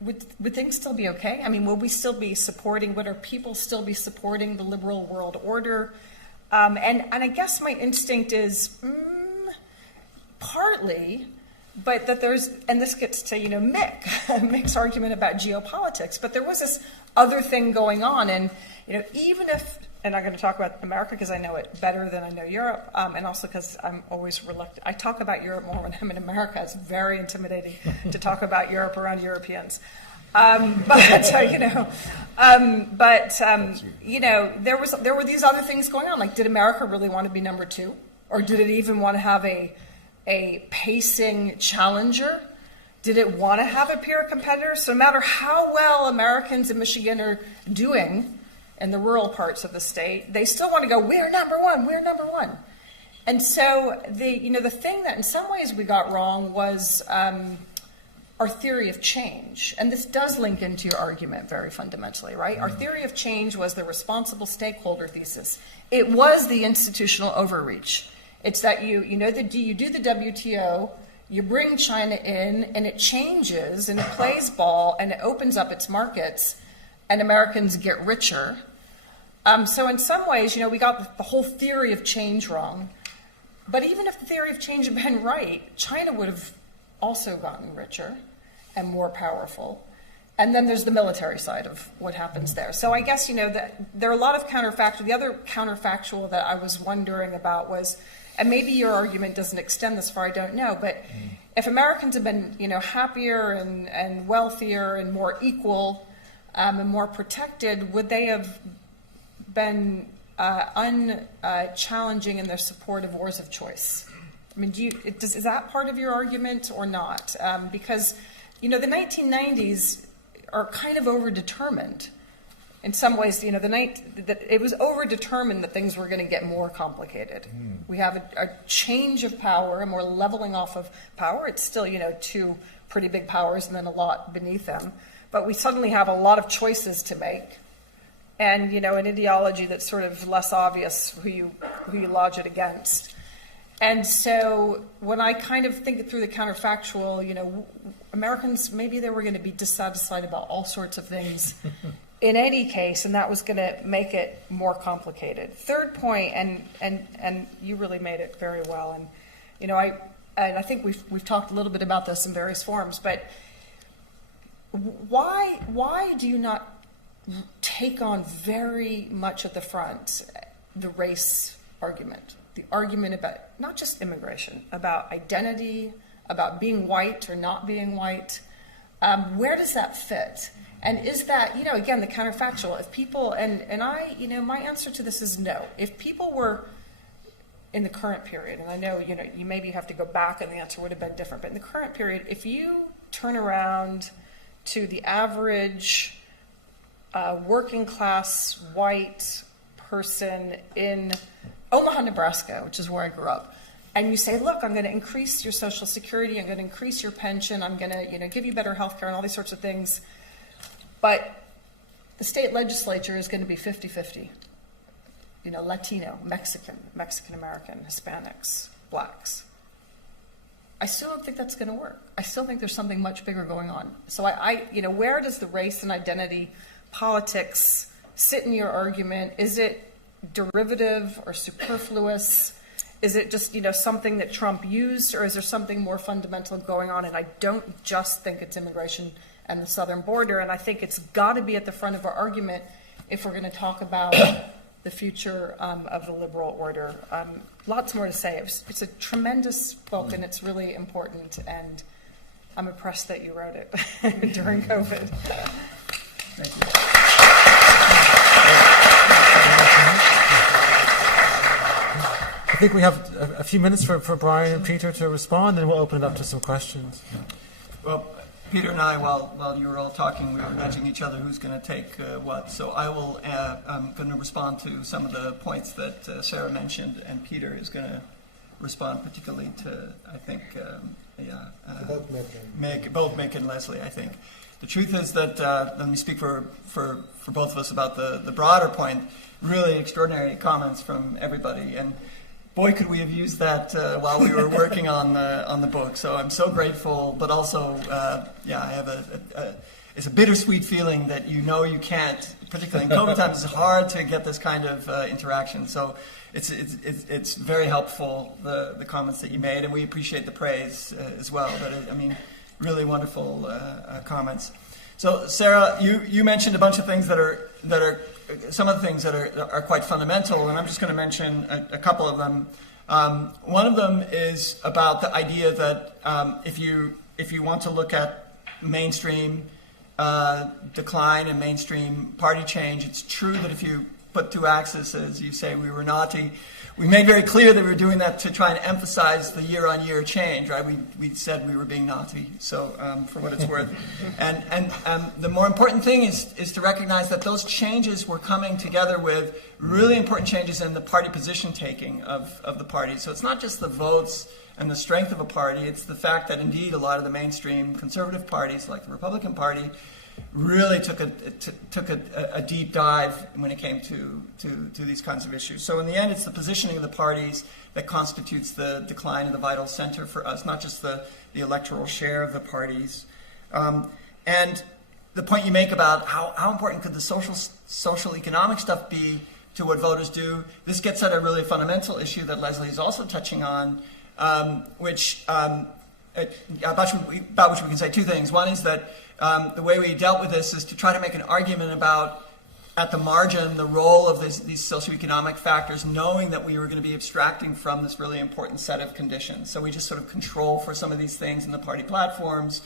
would things still be okay? I mean, would we still be supporting, would our people still be supporting the liberal world order? And I guess my instinct is partly, but that there's, and this gets to, you know, Mick's argument about geopolitics, but there was this other thing going on, and, you know, even if and I'm going to talk about America because I know it better than I know Europe, and also because I'm always reluctant. I talk about Europe more when I'm in America. It's very intimidating to talk about Europe around Europeans. There were these other things going on. Like, did America really want to be number two, or did it even want to have a pacing challenger? Did it want to have a peer competitor? So no matter how well Americans in Michigan are doing in the rural parts of the state, they still want to go, we're number one, we're number one. And so the thing that in some ways we got wrong was our theory of change. And this does link into your argument very fundamentally, right? Our theory of change was the responsible stakeholder thesis. It was the institutional overreach. It's that you do the WTO, you bring China in, and it changes, and it plays ball, and it opens up its markets, and Americans get richer. So in some ways, we got the whole theory of change wrong. But even if the theory of change had been right, China would have also gotten richer and more powerful. And then there's the military side of what happens there. So I guess, that there are a lot of counterfactual. The other counterfactual that I was wondering about was, and maybe your argument doesn't extend this far, I don't know, but if Americans have been, happier and wealthier and more equal and more protected, would they have been unchallenging in their support of wars of choice? I mean, is that part of your argument or not? Because, the 1990s are kind of overdetermined. In some ways, it was overdetermined that things were going to get more complicated. We have a change of power, a more leveling off of power. It's still, two pretty big powers and then a lot beneath them. But we suddenly have a lot of choices to make. And, an ideology that's sort of less obvious who you lodge it against. And so when I kind of think through the counterfactual, Americans, maybe they were going to be dissatisfied about all sorts of things in any case, and that was going to make it more complicated. Third point, and you really made it very well, and I think we've talked a little bit about this in various forums, but why do you not take on very much at the front the race argument, the argument about not just immigration, about identity, about being white or not being white? Where does that fit? And is that, again, the counterfactual, if people, and I, my answer to this is no. If people were in the current period, and I know, you maybe have to go back and the answer would have been different, but in the current period, if you turn around to the average working class white person in Omaha, Nebraska, which is where I grew up, and you say, look, I'm going to increase your Social Security, I'm going to increase your pension, I'm going to give you better health care and all these sorts of things, but the state legislature is going to be 50-50. Latino, Mexican-American, Hispanics, blacks. I still don't think that's going to work. I still think there's something much bigger going on. So where does the race and identity politics sit in your argument? Is it derivative or superfluous? Is it just, something that Trump used, or is there something more fundamental going on? And I don't just think it's immigration and the southern border, and I think it's got to be at the front of our argument if we're going to talk about the future of the liberal order. Lots more to say. It's a tremendous book, and it's really important, and I'm impressed that you wrote it during COVID. Thank you. I think we have a few minutes for Brian and Peter to respond, and we'll open it up to some questions. Well, Peter and I, while you were all talking, we were nudging each other who's going to take what. So I'm going to respond to some of the points that Sarah mentioned, and Peter is going to respond particularly to, I think, both Mick and Leslie, I think. The truth is that, let me speak for both of us about the broader point, really extraordinary comments from everybody. And boy, could we have used that while we were working on the book. So I'm so grateful, but also, I have it's a bittersweet feeling that you can't, particularly in COVID times, it's hard to get this kind of interaction. So it's very helpful, the comments that you made, and we appreciate the praise as well. But really wonderful comments. So Sarah, you mentioned a bunch of things that are some of the things that are quite fundamental, and I'm just going to mention a couple of them. One of them is about the idea that if you want to look at mainstream decline and mainstream party change, it's true that if you put two axes, as you say, we were naughty. We made very clear that we were doing that to try and emphasize the year-on-year change, right? We said we were being naughty, so for what it's worth. And the more important thing is to recognize that those changes were coming together with really important changes in the party position taking of the party. So it's not just the votes and the strength of a party, it's the fact that indeed a lot of the mainstream conservative parties, like the Republican Party, really took a deep dive when it came to these kinds of issues. So in the end, it's the positioning of the parties that constitutes the decline of the vital center for us, not just the electoral share of the parties. And the point you make about how important could the social economic stuff be to what voters do, this gets at a really fundamental issue that Leslie is also touching on, about which we can say two things. One is that the way we dealt with this is to try to make an argument about, at the margin, the role of these socioeconomic factors, knowing that we were going to be abstracting from this really important set of conditions. So we just sort of control for some of these things in the party platforms.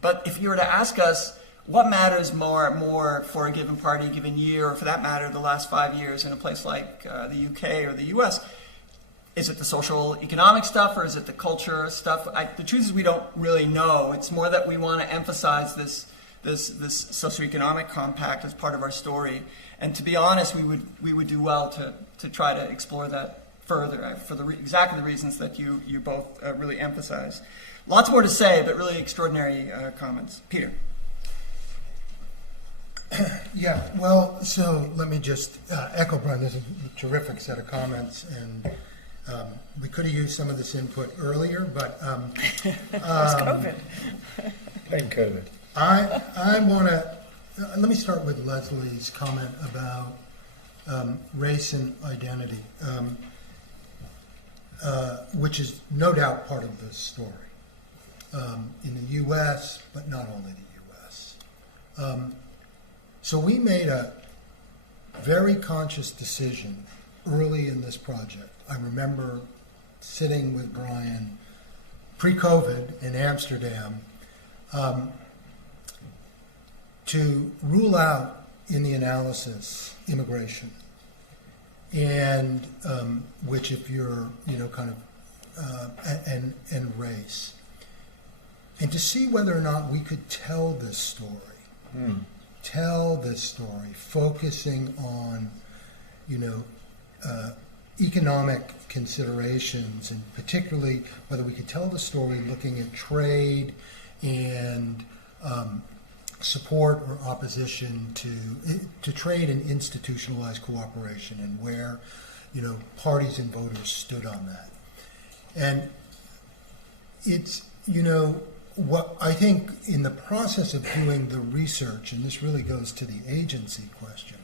But if you were to ask us, what matters more for a given party, a given year, or for that matter, the last 5 years in a place like the UK or the US, is it the social economic stuff or is it the culture stuff? The truth is we don't really know. It's more that we want to emphasize this socioeconomic compact as part of our story. And to be honest, we would do well to try to explore that further for exactly the reasons that you both really emphasize. Lots more to say, but really extraordinary comments. Peter. Yeah, well, so let me just echo Brian. This is a terrific set of comments, and we could have used some of this input earlier, but COVID. Blame COVID. I want to let me start with Leslie's comment about race and identity, which is no doubt part of this story in the U.S., but not only the U.S. So we made a very conscious decision early in this project. I remember sitting with Brian pre-COVID in Amsterdam to rule out in the analysis immigration, and which, if you're and race, and to see whether or not we could tell this story. Focusing on, economic considerations, and particularly whether we could tell the story looking at trade and support or opposition to trade and institutionalized cooperation, and where, parties and voters stood on that. And it's, what I think in the process of doing the research, and this really goes to the agency question,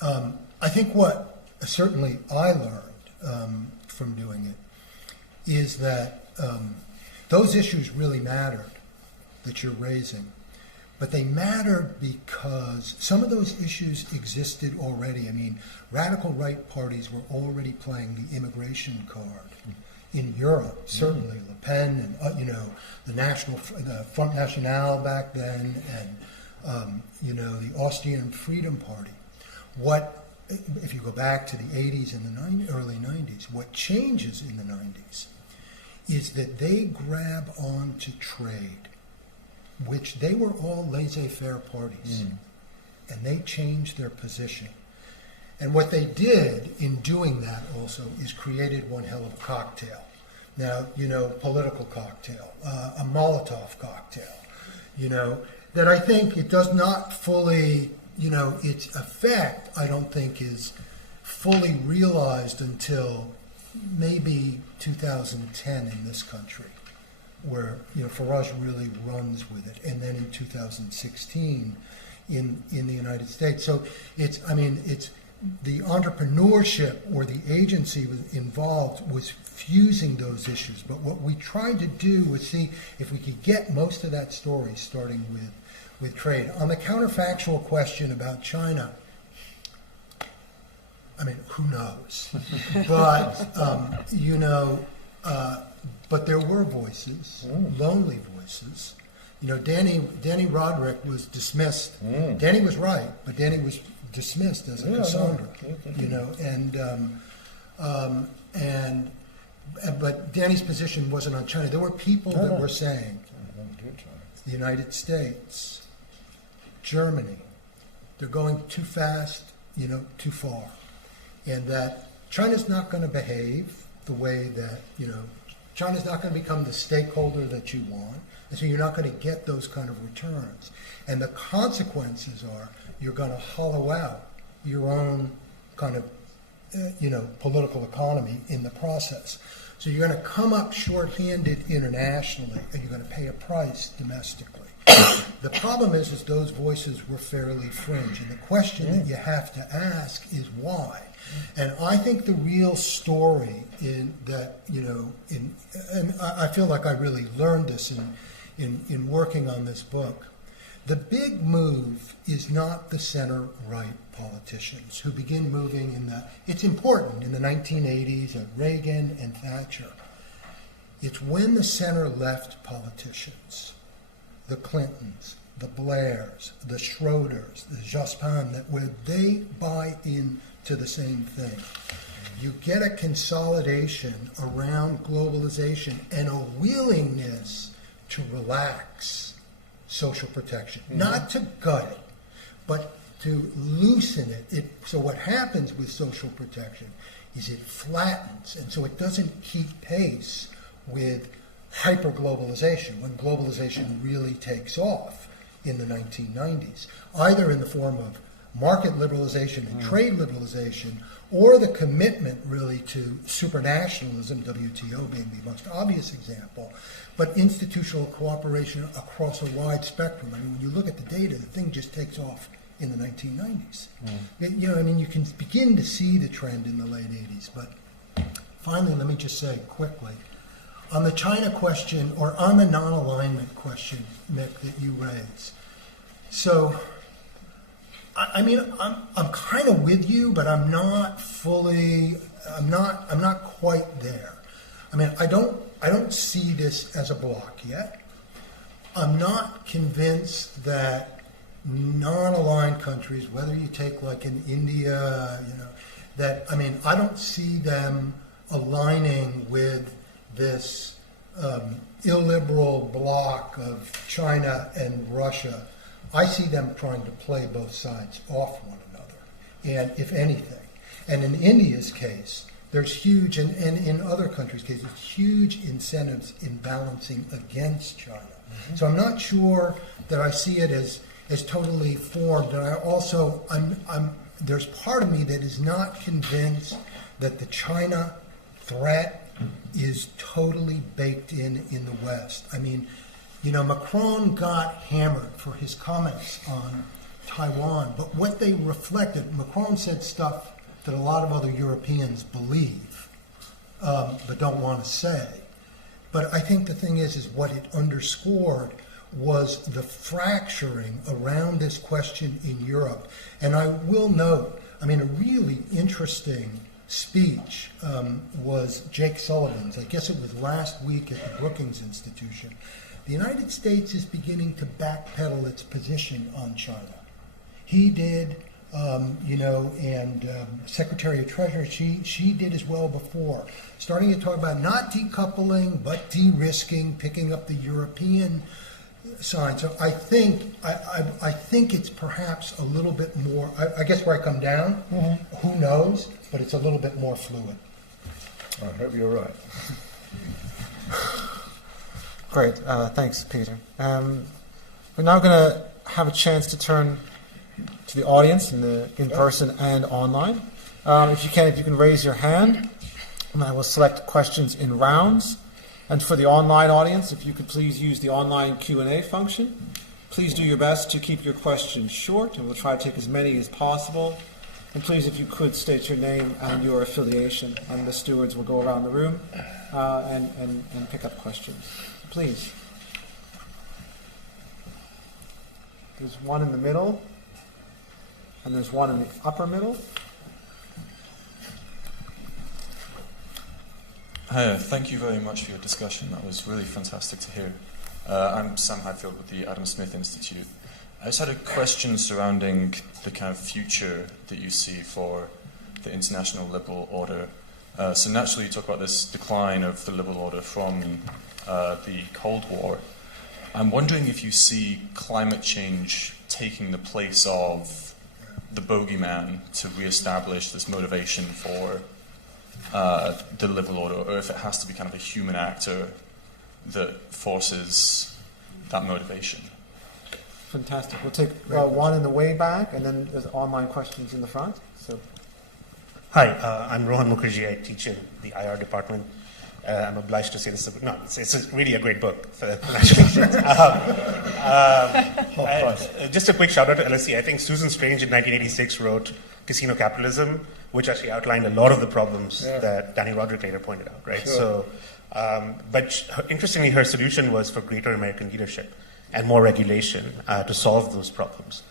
I think what certainly I learned from doing it is that those issues really mattered that you're raising, but they mattered because some of those issues existed already. I mean, radical right parties were already playing the immigration card. In Europe, certainly, Le Pen and the Front National back then, and the Austrian Freedom Party. What, if you go back to the 80s and the early 90s, what changes in the 90s is that they grab onto trade, which they were all laissez-faire parties, and they changed their position. And what they did in doing that also is created one hell of a cocktail. Now, political cocktail, a Molotov cocktail, that I think it does not fully, its effect, I don't think, is fully realized until maybe 2010 in this country, where, Farage really runs with it, and then in 2016 in the United States. So it's the entrepreneurship or the agency involved was fusing those issues. But what we tried to do was see if we could get most of that story, starting with with trade. On the counterfactual question about China, I mean, who knows? But, but there were voices, lonely voices. You know, Danny Roderick was dismissed. Danny was right, but Danny was dismissed as a Cassandra. You know, but Danny's position wasn't on China. There were people that were saying the United States, Germany, they're going too fast, you know, too far. And that China's not going to behave the way that, you know, China's not going to become the stakeholder that you want. And so you're not going to get those kind of returns. And the consequences are you're going to hollow out your own kind of, political economy in the process. So you're going to come up short-handed internationally, and you're going to pay a price domestically. The problem is those voices were fairly fringe, and the question that you have to ask is why. And I think the real story in that, and I feel like I really learned this in working on this book. The big move is not the center-right politicians who begin moving it's important in the 1980s of Reagan and Thatcher. It's when the center-left politicians, the Clintons, the Blairs, the Schroeders, the Jospin, that where they buy into the same thing. You get a consolidation around globalization and a willingness to relax social protection, not to gut it, but to loosen it. So what happens with social protection is it flattens, and so it doesn't keep pace with hyper-globalization, when globalization really takes off in the 1990s, either in the form of market liberalization and trade liberalization, or the commitment really to supranationalism, WTO being the most obvious example, but institutional cooperation across a wide spectrum. I mean, when you look at the data, the thing just takes off in the 1990s. You can begin to see the trend in the late 80s. But finally, let me just say quickly, on the China question, or on the non-alignment question, Mick, that you raised. So, I'm kind of with you, but I'm not quite there. I mean, I don't see this as a block yet. I'm not convinced that non-aligned countries, whether you take like in India, I don't see them aligning with this illiberal bloc of China and Russia. I see them trying to play both sides off one another, and if anything. And in India's case, there's huge, and in other countries' cases, huge incentives in balancing against China. So I'm not sure that I see it as totally formed. And I also, there's part of me that is not convinced that the China threat is totally baked in the West. I mean, Macron got hammered for his comments on Taiwan, but what they reflected, Macron said stuff that a lot of other Europeans believe, but don't want to say. But I think the thing is what it underscored was the fracturing around this question in Europe. And I will note, a really interesting speech was Jake Sullivan's. I guess it was last week at the Brookings Institution. The United States is beginning to backpedal its position on China. He did, and Secretary of Treasury, she did as well before, starting to talk about not decoupling, but de-risking, picking up the European side. So I think it's perhaps a little bit more, I guess where I come down, who knows, but it's a little bit more fluid. I hope you're right. Great, thanks, Peter. We're now going to have a chance to turn to the audience in person and online. If you can raise your hand, and I will select questions in rounds. And for the online audience, if you could please use the online Q&A function. Please do your best to keep your questions short, and we'll try to take as many as possible. And please, if you could, state your name and your affiliation, and the stewards will go around the room and pick up questions. Please. There's one in the middle, and there's one in the upper middle. Hi, thank you very much for your discussion. That was really fantastic to hear. I'm Sam Hadfield with the Adam Smith Institute. I just had a question surrounding the kind of future that you see for the international liberal order. So naturally you talk about this decline of the liberal order from the Cold War. I'm wondering if you see climate change taking the place of the bogeyman to reestablish this motivation for the liberal order, or if it has to be kind of a human actor that forces that motivation. Fantastic. We'll take one in the way back, and then there's online questions in the front. So, hi, I'm Rohan Mukherjee. I teach in the IR department. I'm obliged to say this. It's really a great book. Congratulations. Just a quick shout out to LSE. I think Susan Strange in 1986 wrote Casino Capitalism, which actually outlined a lot of the problems that Danny Roderick later pointed out, right? Sure. So, interestingly, her solution was for greater American leadership and more regulation to solve those problems.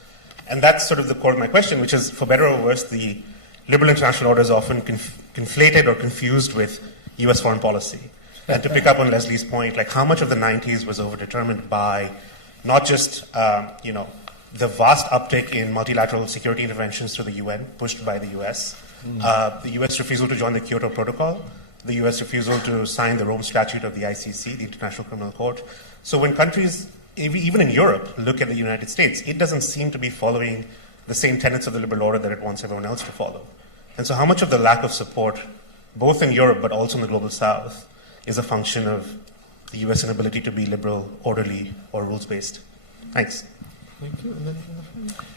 And that's sort of the core of my question, which is, for better or worse, the liberal international order is often conflated or confused with U.S. foreign policy. And to pick up on Leslie's point, like how much of the 90s was overdetermined by not just, the vast uptick in multilateral security interventions through the UN, pushed by the U.S., the U.S. refusal to join the Kyoto Protocol, the U.S. refusal to sign the Rome Statute of the ICC, the International Criminal Court. So when countries, even in Europe, look at the United States, it doesn't seem to be following the same tenets of the liberal order that it wants everyone else to follow. And so how much of the lack of support, both in Europe but also in the global south, is a function of the U.S. inability to be liberal, orderly, or rules-based? Thanks. thank you. And then in the front.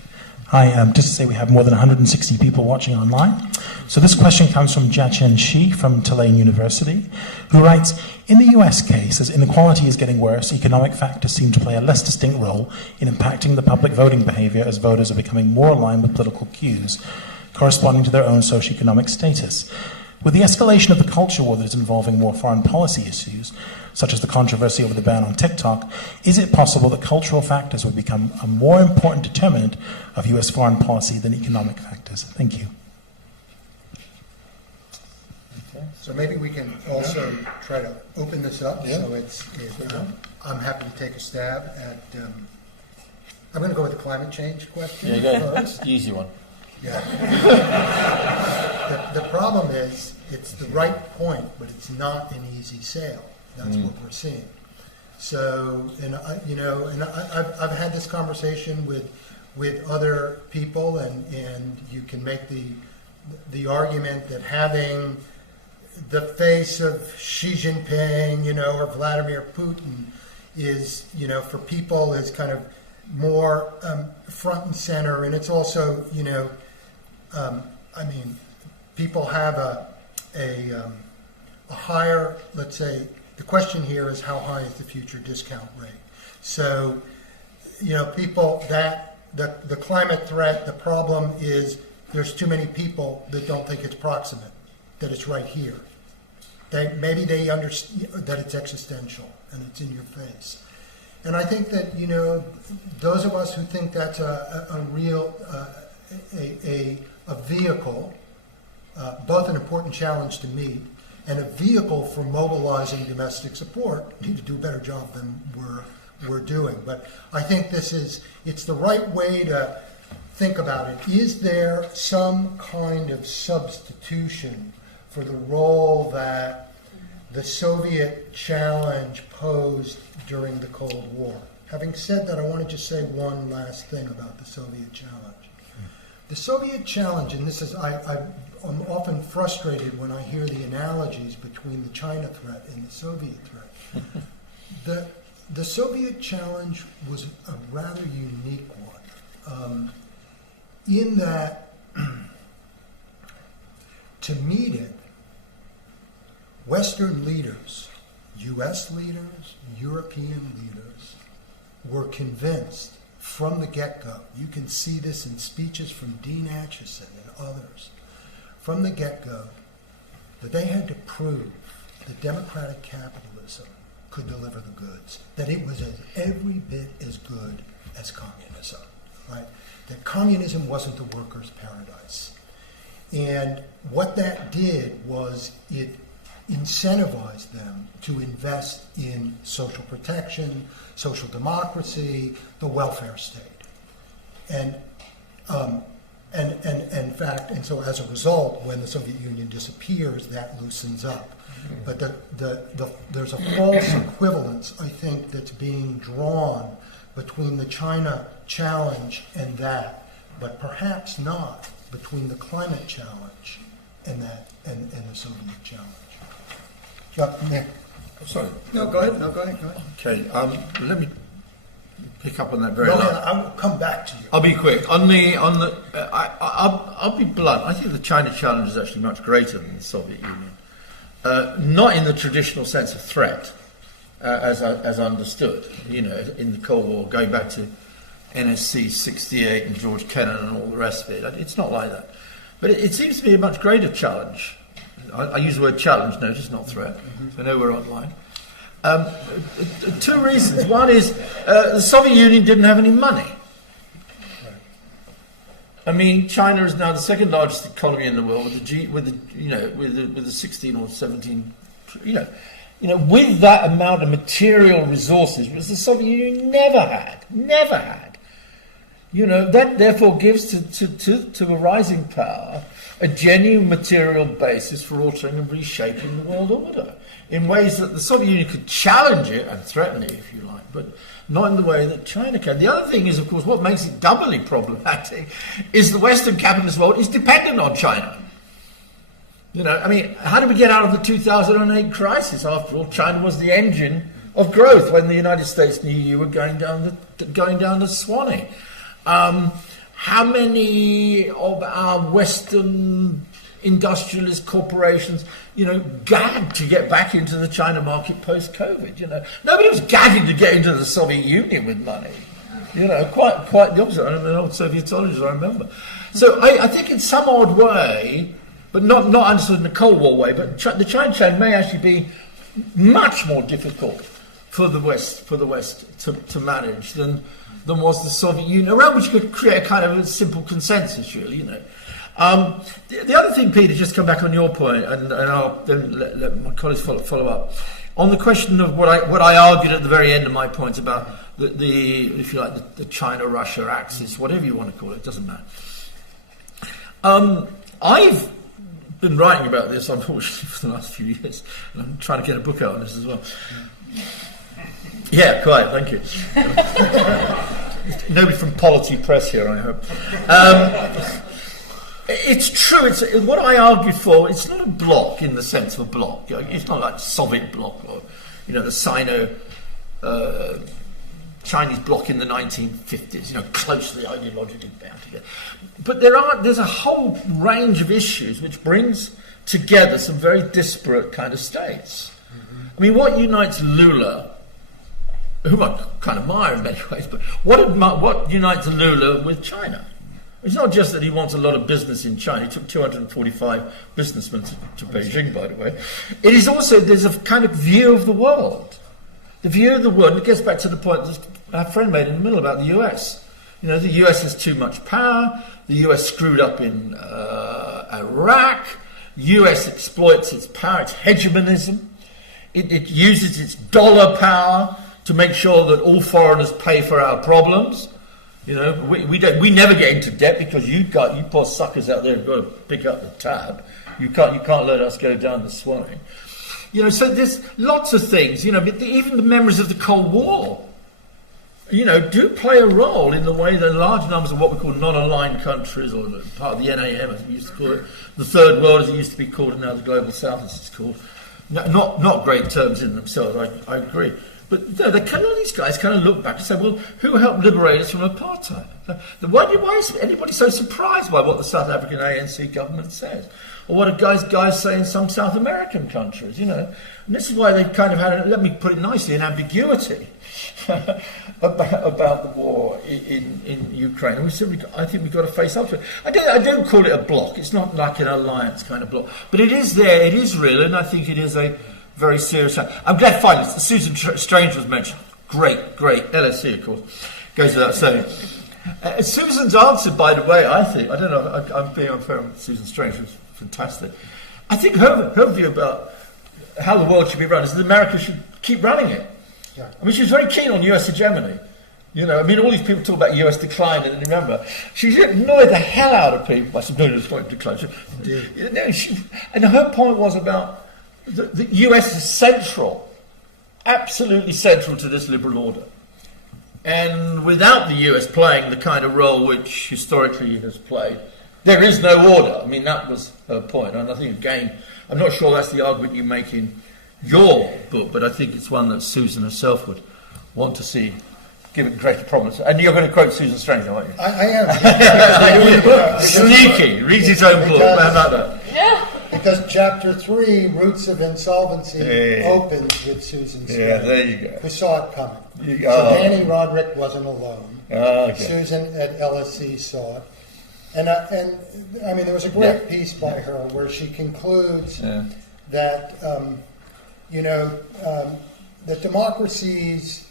Hi, just to say we have more than 160 people watching online. So this question comes from Jiachen Shi from Tulane University, who writes, in the US case, as inequality is getting worse, economic factors seem to play a less distinct role in impacting the public voting behavior as voters are becoming more aligned with political cues corresponding to their own socioeconomic status. With the escalation of the culture war that is involving more foreign policy issues, such as the controversy over the ban on TikTok, is it possible that cultural factors will become a more important determinant of U.S. foreign policy than economic factors? Thank you. So maybe we can also try to open this up. So I'm happy to take a stab at. I'm going to go with the climate change question. That's the easy one. Yeah. The problem is it's the right point, but it's not an easy sale. That's what we're seeing. So, I've had this conversation with other people, and you can make the argument that having the face of Xi Jinping, or Vladimir Putin is, for people is kind of more front and center, and it's also, people have a higher, let's say, the question here is how high is the future discount rate? So, people that the climate threat, the problem is there's too many people that don't think it's proximate, that it's right here. Maybe they understand that it's existential and it's in your face. And I think that, those of us who think that's a real, a vehicle, both an important challenge to meet and a vehicle for mobilizing domestic support, need to do a better job than we're doing. But I think it's the right way to think about it. Is there some kind of substitution for the role that the Soviet challenge posed during the Cold War? Having said that, I want to just say one last thing about the Soviet challenge. The Soviet challenge, and this is, I'm often frustrated when I hear the analogies between the China threat and the Soviet threat. The Soviet challenge was a rather unique one, in that to meet it, Western leaders, U.S. leaders, European leaders, were convinced from the get-go. You can see this in speeches from Dean Acheson and others. From the get-go, that they had to prove that democratic capitalism could deliver the goods, that it was every bit as good as communism, right? That communism wasn't the workers' paradise. And what that did was it incentivized them to invest in social protection, social democracy, the welfare state. And in fact, and so as a result, when the Soviet Union disappears, that loosens up. But there's a false equivalence, I think, that's being drawn between the China challenge and that, but perhaps not between the climate challenge and the Soviet challenge. Nick. Sorry. No, go ahead. Okay. Let me pick up on that very No, last. I will come back to you. I'll be quick. I'll be blunt. I think the China challenge is actually much greater than the Soviet Union. Not in the traditional sense of threat, as understood. You know, in the Cold War, going back to NSC 68 and George Kennan and all the rest of it. It's not like that. But it seems to be a much greater challenge. I use the word challenge, notice, not threat. So I know we're online. Two reasons. One is the Soviet Union didn't have any money. I mean, China is now the second largest economy in the world with the 16 or 17. With that amount of material resources, which the Soviet Union never had. That therefore gives to a rising power a genuine material basis for altering and reshaping the world order in ways that the Soviet Union could challenge it and threaten it, if you like, but not in the way that China can. The other thing is, of course, what makes it doubly problematic is the Western capitalist world is dependent on China. How did we get out of the 2008 crisis? After all, China was the engine of growth when the United States and the EU were going down the Swanee. How many of our Western industrialist corporations, gagged to get back into the China market post-COVID? Nobody was gagging to get into the Soviet Union with money. Quite the opposite. I'm an old Sovietologist, I remember. So I think in some odd way, but not understood in the Cold War way, but the China challenge may actually be much more difficult for the West to manage than was the Soviet Union, around which you could create a kind of a simple consensus, really. The other thing, Peter, just come back on your point, and I'll then let my colleagues follow up on the question of what I argued at the very end of my points about the China-Russia axis, whatever you want to call it, doesn't matter. I've been writing about this, unfortunately, for the last few years, and I'm trying to get a book out on this as well. Yeah, quite, thank you. Nobody from Polity Press here, I hope. It's true, it's what I argued for. It's not a bloc in the sense of a bloc. It's not like Soviet bloc or, the Sino-Chinese bloc in the 1950s, closely ideologically bound together. But there's a whole range of issues which brings together some very disparate kind of states. I mean, what unites Lula, whom I kind of admire in many ways, but what unites Lula with China? It's not just that he wants a lot of business in China. He took 245 businessmen to Beijing, by the way. It is also, there's a kind of view of the world. The view of the world, and it gets back to the point that our friend made in the middle about the US. The US has too much power. The US screwed up in Iraq. US exploits its power, its hegemonism. It uses its dollar power to make sure that all foreigners pay for our problems. We never get into debt because you poor suckers out there have got to pick up the tab. You can't let us go down the Swanee. So there's lots of things. Even the memories of the Cold War, do play a role in the way that large numbers of what we call non-aligned countries, or part of the NAM as we used to call it, the Third World as it used to be called, and now the Global South as it's called. Not great terms in themselves, I agree. But all these guys kind of look back and say, well, who helped liberate us from apartheid? Why is anybody so surprised by what the South African ANC government says? Or what guys say in some South American countries, And this is why they've kind of had, let me put it nicely, an ambiguity about the war in Ukraine. And I think we've got to face up to it. I don't call it a bloc. It's not like an alliance kind of bloc. But it is there, it is real, and I think it is a very serious. I'm glad finally Susan Strange was mentioned. Great, LSE, of course. Goes without saying. Susan's answer, by the way, I think, I don't know, I'm being unfair on Susan Strange, who's fantastic. I think her view about how the world should be run is that America should keep running it. Yeah. I mean, she was very keen on US hegemony. You know, I mean, all these people talk about US decline, and remember, she annoyed the hell out of people. I said, no, it's not decline. And her point was about the US is central, absolutely central to this liberal order. And without the US playing the kind of role which historically it has played, there is no order. I mean, that was her point. And I think, again, I'm not sure that's the argument you make in your book, but I think it's one that Susan herself would want to see given greater prominence. And you're going to quote Susan Strange, aren't you? I am. Sneaky. Reads his own book. How about that? Yeah. Because chapter 3, Roots of Insolvency, opens with Susan Strange. Yeah, there you go. Who saw it coming. So Danny Roderick wasn't alone. Okay. Susan at LSE saw it. And I mean, there was a great piece by her where she concludes that, that democracies,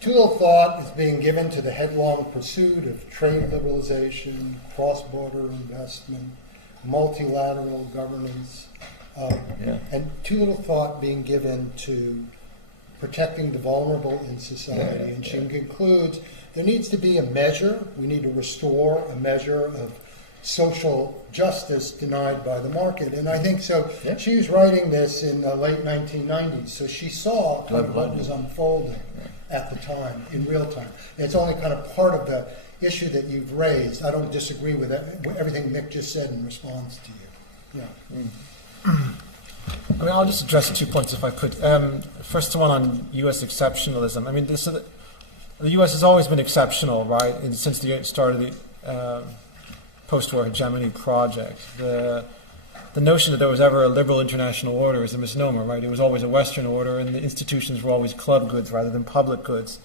too little thought is being given to the headlong pursuit of trade liberalization, cross-border investment, multilateral governance, and too little thought being given to protecting the vulnerable in society. And she concludes there needs to be a measure, we need to restore a measure of social justice denied by the market. And I think so. She was writing this in the late 1990s, so she saw kind of what was unfolding at the time, in real time. It's only kind of part of the issue that you've raised. I don't disagree with everything Mick just said in response to you. Yeah. I mean, I'll just address 2 points if I could. First one on U.S. exceptionalism. I mean, the U.S. has always been exceptional, right? And since the start of the post-war hegemony project, the notion that there was ever a liberal international order is a misnomer, right? It was always a Western order, and the institutions were always club goods rather than public goods.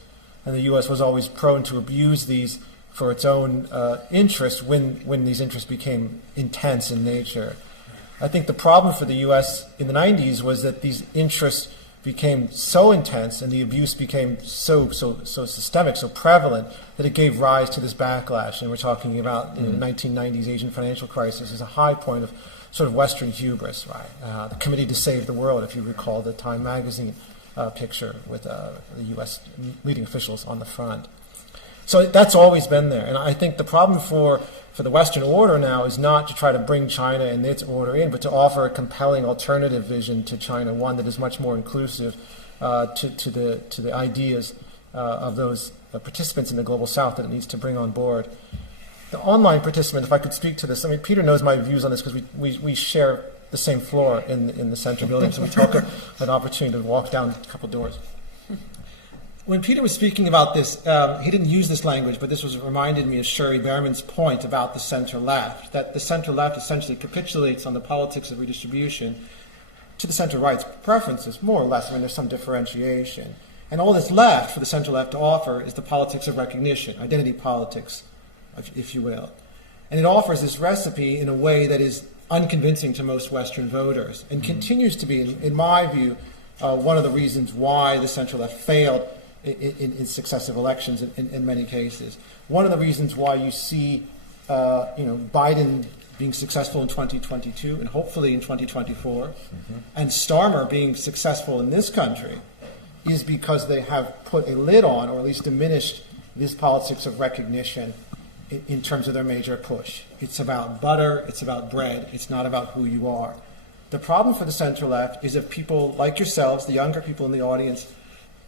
And the U.S. was always prone to abuse these for its own interest when these interests became intense in nature. I think the problem for the U.S. in the 90s was that these interests became so intense and the abuse became so systemic, so prevalent, that it gave rise to this backlash. And we're talking about the 1990s Asian financial crisis as a high point of sort of Western hubris, right? The Committee to Save the World, if you recall the Time magazine picture with the U.S. leading officials on the front. So that's always been there. And I think the problem for the Western order now is not to try to bring China and its order in, but to offer a compelling alternative vision to China, one that is much more inclusive to the ideas of those participants in the Global South that it needs to bring on board. The online participant, if I could speak to this, I mean, Peter knows my views on this because we share the same floor in the Center building, so we took an opportunity to walk down a couple doors. When Peter was speaking about this, he didn't use this language, but this reminded me of Sherry Behrman's point about the center-left, that the center-left essentially capitulates on the politics of redistribution to the center-right's preferences, more or less. I mean, there's some differentiation. And all that's left for the center-left to offer is the politics of recognition, identity politics, if you will. And it offers this recipe in a way that is unconvincing to most Western voters and continues to be, in my view, one of the reasons why the center-left failed in successive elections in many cases. One of the reasons why you see Biden being successful in 2022 and hopefully in 2024, and Starmer being successful in this country is because they have put a lid on, or at least diminished, this politics of recognition in terms of their major push. It's about butter, it's about bread, it's not about who you are. The problem for the center-left is that people like yourselves, the younger people in the audience,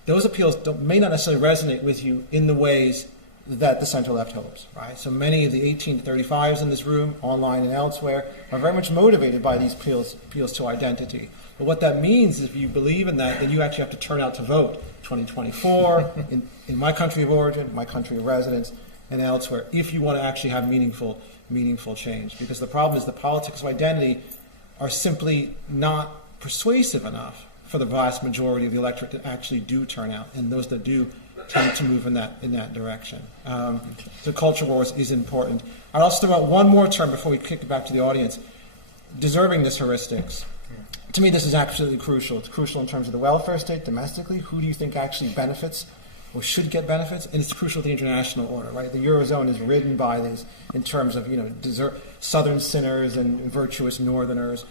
those appeals may not necessarily resonate with you in the ways that the center-left hopes, right? So many of the 18 to 35s in this room, online and elsewhere, are very much motivated by these appeals to identity. But what that means is if you believe in that, then you actually have to turn out to vote 2024, in my country of origin, my country of residence, and elsewhere, if you want to actually have meaningful change. Because the problem is the politics of identity are simply not persuasive enough for the vast majority of the electorate that actually do turn out, and those that do tend to move in that direction. The culture wars is important. I'd also throw out one more term before we kick it back to the audience. Deservingness heuristics. To me, this is absolutely crucial. It's crucial in terms of the welfare state domestically. Who do you think actually benefits or should get benefits, and it's crucial to the international order, right? The Eurozone is ridden by these in terms of, southern sinners and virtuous northerners,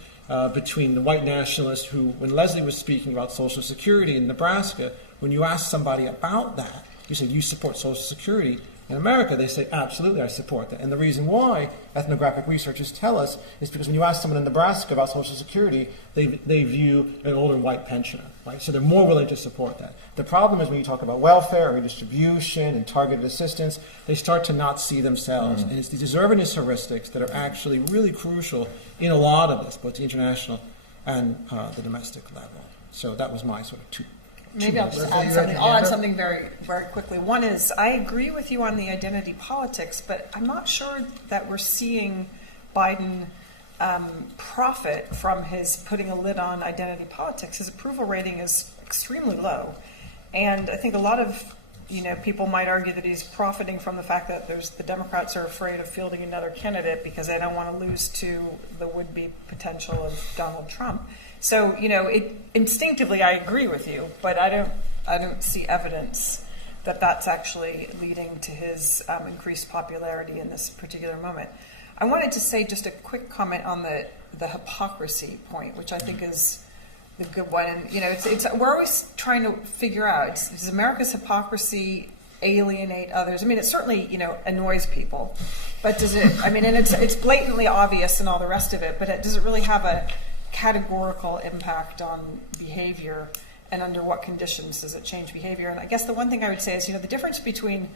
between the white nationalists who, when Leslie was speaking about Social Security in Nebraska, when you ask somebody about that, you say, you support Social Security. In America, they say, absolutely, I support that. And the reason why ethnographic researchers tell us is because when you ask someone in Nebraska about Social Security, they view an older white pensioner, right? So they're more willing to support that. The problem is when you talk about welfare, redistribution, and targeted assistance, they start to not see themselves. And it's the deservedness heuristics that are actually really crucial in a lot of this, both the international and the domestic level. So that was my sort of two. Maybe I'll just add something. I'll add something very, very quickly. One is, I agree with you on the identity politics, but I'm not sure that we're seeing Biden profit from his putting a lid on identity politics. His approval rating is extremely low. And I think a lot of people might argue that he's profiting from the fact that the Democrats are afraid of fielding another candidate because they don't want to lose to the would-be potential of Donald Trump. So, instinctively I agree with you, but I don't see evidence that that's actually leading to his increased popularity in this particular moment. I wanted to say just a quick comment on the hypocrisy point, which I think is the good one. And, we're always trying to figure out, does America's hypocrisy alienate others? I mean, it certainly, annoys people, but does it, and it's blatantly obvious and all the rest of it, but does it really have a categorical impact on behavior, and under what conditions does it change behavior? And I guess the one thing I would say is, the difference between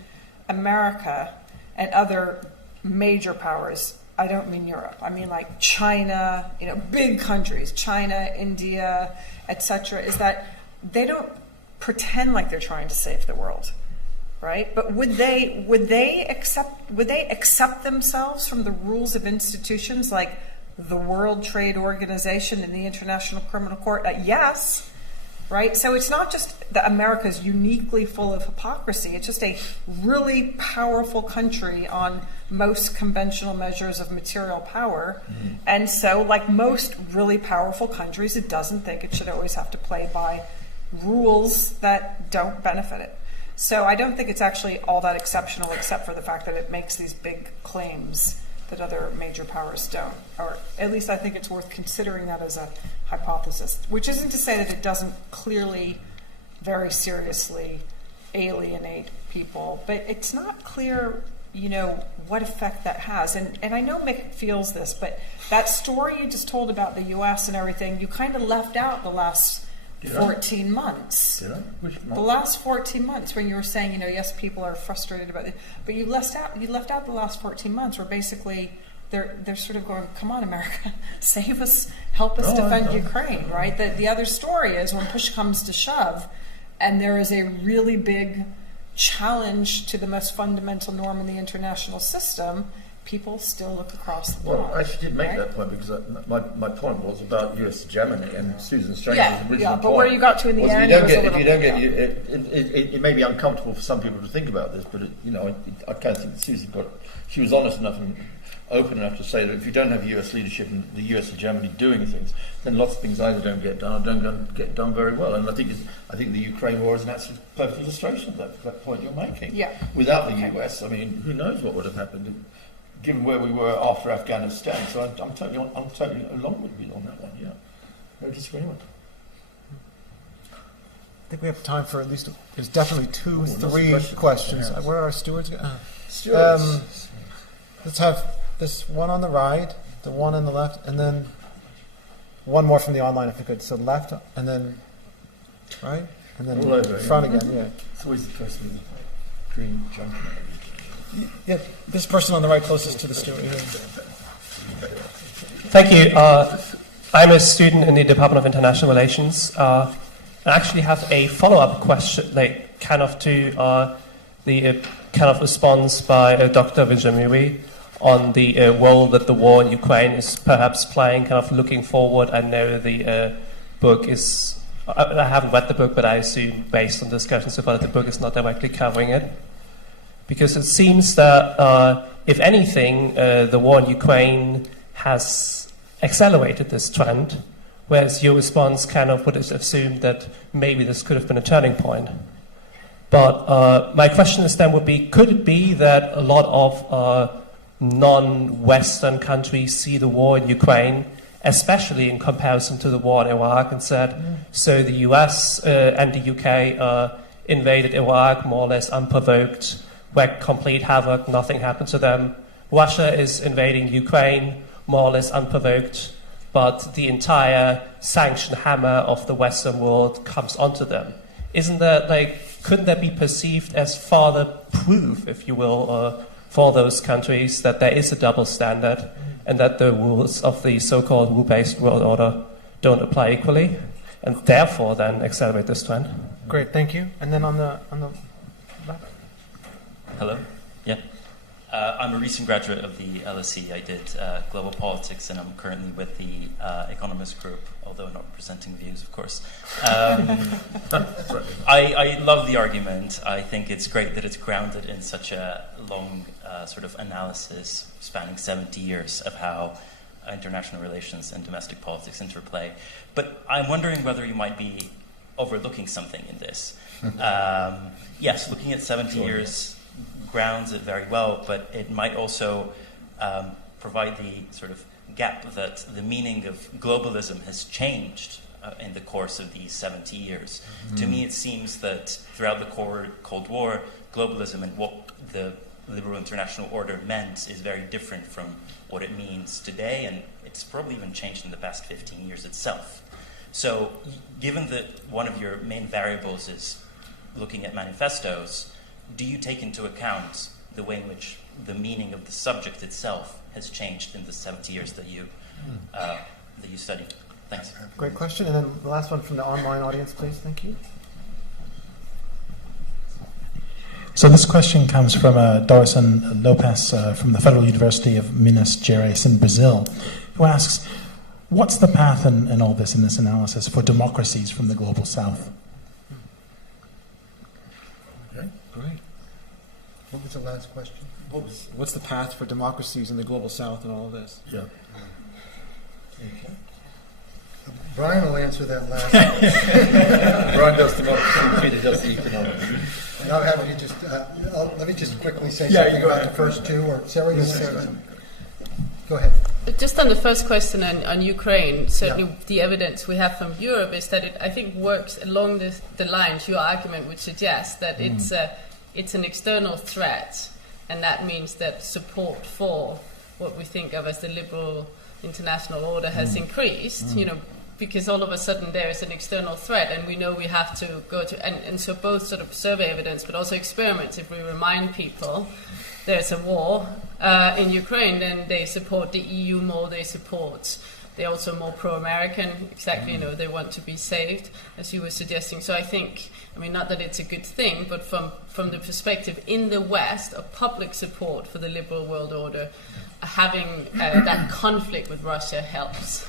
America and other major powers, I don't mean Europe, I mean like China, big countries, China, India, etc., is that they don't pretend like they're trying to save the world, right? But would they accept themselves from the rules of institutions like the World Trade Organization and the International Criminal Court? Yes, right? So it's not just that America's uniquely full of hypocrisy. It's just a really powerful country on most conventional measures of material power. Mm-hmm. And so, like most really powerful countries, it doesn't think it should always have to play by rules that don't benefit it. So I don't think it's actually all that exceptional, except for the fact that it makes these big claims that other major powers don't. Or at least I think it's worth considering that as a hypothesis, which isn't to say that it doesn't clearly, very seriously alienate people, but it's not clear, what effect that has. And I know Mick feels this, but that story you just told about the U.S. and everything, you kind of left out the last 14 months. The last 14 months when you were saying, yes, people are frustrated about it, but you left out the last 14 months where basically they're sort of going, come on, America, save us, help us defend Ukraine, right? The other story is when push comes to shove and there is a really big challenge to the most fundamental norm in the international system, people still look across the pond. Well, I actually did make that point because my point was about U.S. hegemony and Susan Strange's original point. But where you got to in the end, it may be uncomfortable for some people to think about this, but I kind of think that Susan she was honest enough and open enough to say that if you don't have U.S. leadership and the U.S. hegemony doing things, then lots of things either don't get done or don't get done very well. And I think the Ukraine war is an absolute perfect illustration of that point you're making. Yeah. Without the U.S., who knows what would have happened, given where we were after Afghanistan. So I'm totally along with you on that one. Yeah, no disagreement. I think we have time for at least. There's definitely three questions. Where are our stewards? Stewards. Let's have this one on the right, the one on the left, and then one more from the online, if you could. So left, and then right, and then front again. Yeah. It's always the person with the green jumper. Yeah, this person on the right closest to the steward. Yeah. Thank you. I'm a student in the Department of International Relations. I actually have a follow-up question, to the kind of response by Dr. Vijayamuri on the role that the war in Ukraine is perhaps playing, kind of looking forward. I know the book is, I haven't read the book, but I assume based on discussions so far that the book is not directly covering it. Because it seems that, if anything, the war in Ukraine has accelerated this trend, whereas your response kind of would assume that maybe this could have been a turning point. But my question is then would be, could it be that a lot of non-Western countries see the war in Ukraine, especially in comparison to the war in Iraq, and said, so the US and the UK invaded Iraq more or less unprovoked, wreaked complete havoc, nothing happened to them. Russia is invading Ukraine more or less unprovoked, but the entire sanction hammer of the Western world comes onto them. Isn't that couldn't that be perceived as further proof, if you will, for those countries that there is a double standard and that the rules of the so-called rule-based world order don't apply equally, and therefore then accelerate this trend? Great, thank you. And then on the Hello. Yeah. I'm a recent graduate of the LSE. I did global politics, and I'm currently with the economist group, although not representing views, of course. I love the argument. I think it's great that it's grounded in such a long sort of analysis spanning 70 years of how international relations and domestic politics interplay. But I'm wondering whether you might be overlooking something in this. Yes, looking at 70 years grounds it very well, but it might also provide the sort of gap that the meaning of globalism has changed in the course of these 70 years. To me, it seems that throughout the Cold War, globalism and what the liberal international order meant is very different from what it means today, and it's probably even changed in the past 15 years itself. So, given that one of your main variables is looking at manifestos, do you take into account the way in which the meaning of the subject itself has changed in the 70 years that you studied? Thanks. great question. And then the last one from the online audience, please. Thank you. So this question comes from Dorison Lopez from the Federal University of Minas Gerais in Brazil, who asks, what's the path in all this, in this analysis, for democracies from the global south? Okay, great. What was the last question? What's the path for democracies in the global south and all of this? Yeah. Okay. Brian will answer that last question. Brian does democracy, Peter does the economics. Now, have you just, let me just quickly say Yeah, something you go about ahead. the first two, or Sarah, you want to say something? Go ahead. Just on the first question on Ukraine, certainly the evidence we have from Europe is that it, I think, works along the lines your argument would suggest, that it's an external threat, and that means that support for what we think of as the liberal international order has increased, because all of a sudden there is an external threat, and we know we have to go to, and so both sort of survey evidence but also experiments, if we remind people there's a war in Ukraine, then they support the EU more, they're also more pro-American, exactly, they want to be saved, as you were suggesting. So I think, not that it's a good thing, but from the perspective in the West of public support for the liberal world order, having that conflict with Russia helps.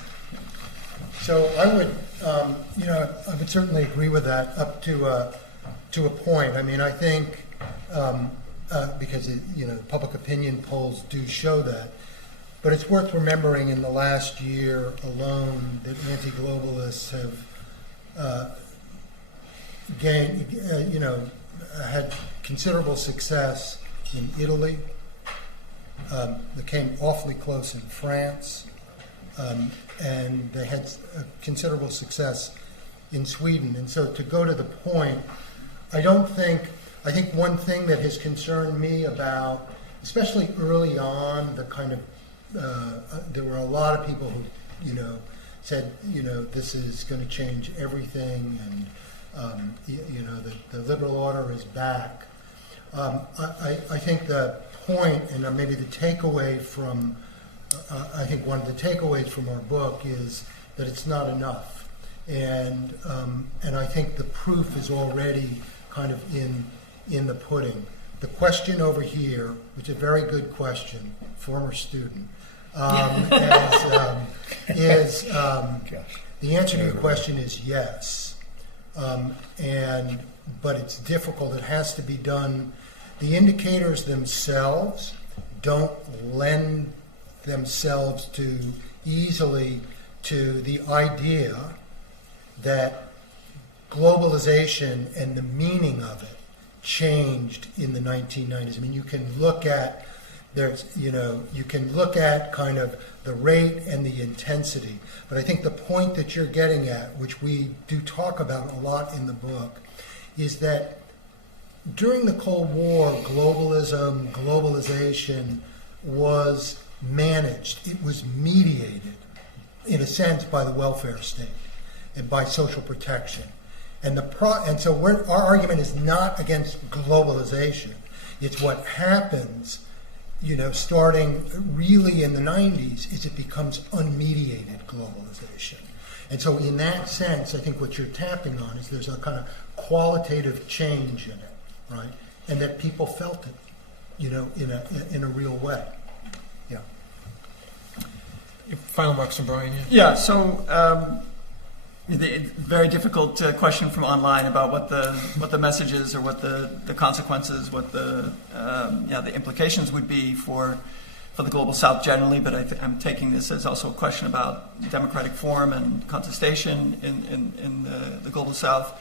So I would, I would certainly agree with that up to a point. I think because public opinion polls do show that, but it's worth remembering in the last year alone that anti-globalists have had considerable success in Italy. They came awfully close in France. And they had considerable success in Sweden. And so to go to the point, I think one thing that has concerned me about, especially early on, the kind of, there were a lot of people who, said, this is going to change everything, and, the liberal order is back. I think the point, and maybe the takeaway from, I think one of the takeaways from our book is that it's not enough, and I think the proof is already kind of in the pudding. The question over here, which is a very good question, former student, is the answer to your question is yes, but it's difficult. It has to be done. The indicators themselves don't lend themselves easily to the idea that globalization and the meaning of it changed in the 1990s. I mean, you can look at you can look at kind of the rate and the intensity. But I think the point that you're getting at, which we do talk about a lot in the book, is that during the Cold War, globalism, globalization was managed. It was mediated, in a sense, by the welfare state and by social protection. And so our argument is not against globalization. It's what happens, starting really in the 90s, is it becomes unmediated globalization. And so in that sense, I think what you're tapping on is there's a kind of qualitative change in it, right? And that people felt it, in a real way. Yeah. Your final remarks from Brian? Yeah, so the very difficult question from online about what the message is, or what the consequences, what the implications would be for the global South generally. But I'm taking this as also a question about democratic form and contestation in the global South.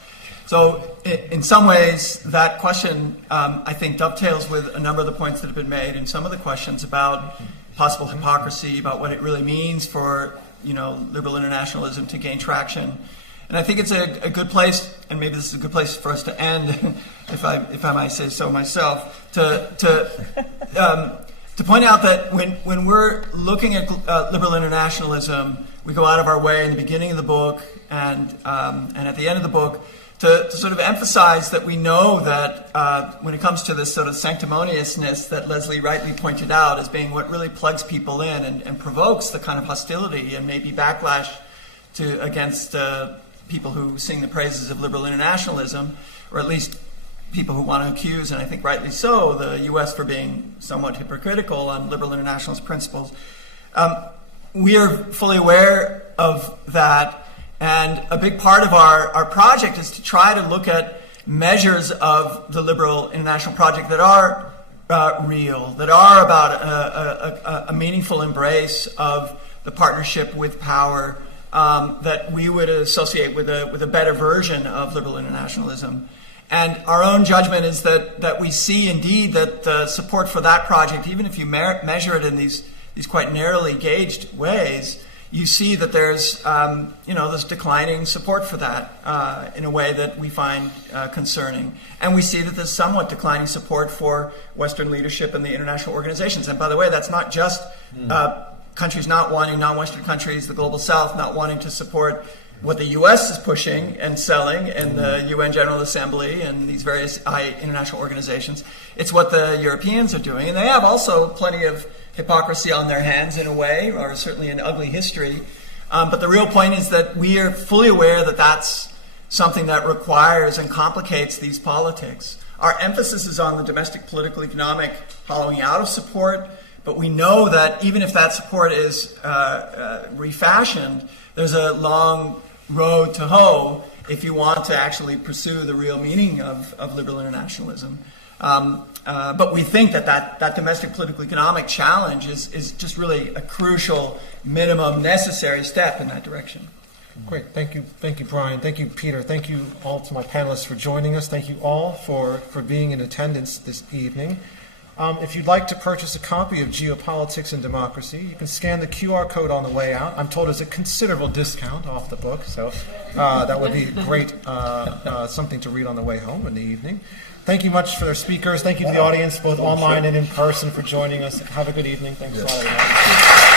So in some ways, that question I think dovetails with a number of the points that have been made, and some of the questions about possible hypocrisy, about what it really means for liberal internationalism to gain traction. And I think it's a good place, and maybe this is a good place for us to end, if I might say so myself, to point out that when we're looking at liberal internationalism, we go out of our way in the beginning of the book and at the end of the book to sort of emphasize that we know that when it comes to this sort of sanctimoniousness that Leslie rightly pointed out as being what really plugs people in and provokes the kind of hostility and maybe backlash against people who sing the praises of liberal internationalism, or at least people who want to accuse, and I think rightly so, the U.S. for being somewhat hypocritical on liberal internationalist principles. We are fully aware of that. And a big part of our project is to try to look at measures of the liberal international project that are real, that are about a meaningful embrace of the partnership with power, that we would associate with a better version of liberal internationalism. And our own judgment is that we see indeed that the support for that project, even if you measure it in these quite narrowly gauged ways, you see that there's this declining support for that in a way that we find concerning. And we see that there's somewhat declining support for Western leadership and the international organizations. And by the way, that's not just countries not wanting, non-Western countries, the global South, not wanting to support what the U.S. is pushing and selling in the UN General Assembly and these various international organizations. It's what the Europeans are doing. And they have also plenty of hypocrisy on their hands in a way, or certainly an ugly history. But the real point is that we are fully aware that that's something that requires and complicates these politics. Our emphasis is on the domestic political economic hollowing out of support, but we know that even if that support is refashioned, there's a long road to hoe if you want to actually pursue the real meaning of liberal internationalism. But we think that domestic political economic challenge is just really a crucial, minimum, necessary step in that direction. Great. Thank you, Brian. Thank you, Peter. Thank you all to my panelists for joining us. Thank you all for being in attendance this evening. If you'd like to purchase a copy of Geopolitics and Democracy, you can scan the QR code on the way out. I'm told there's a considerable discount off the book, so that would be great, something to read on the way home in the evening. Thank you much for their speakers. Thank you to the audience, both online and in person, for joining us. Have a good evening. Thanks a lot, everyone.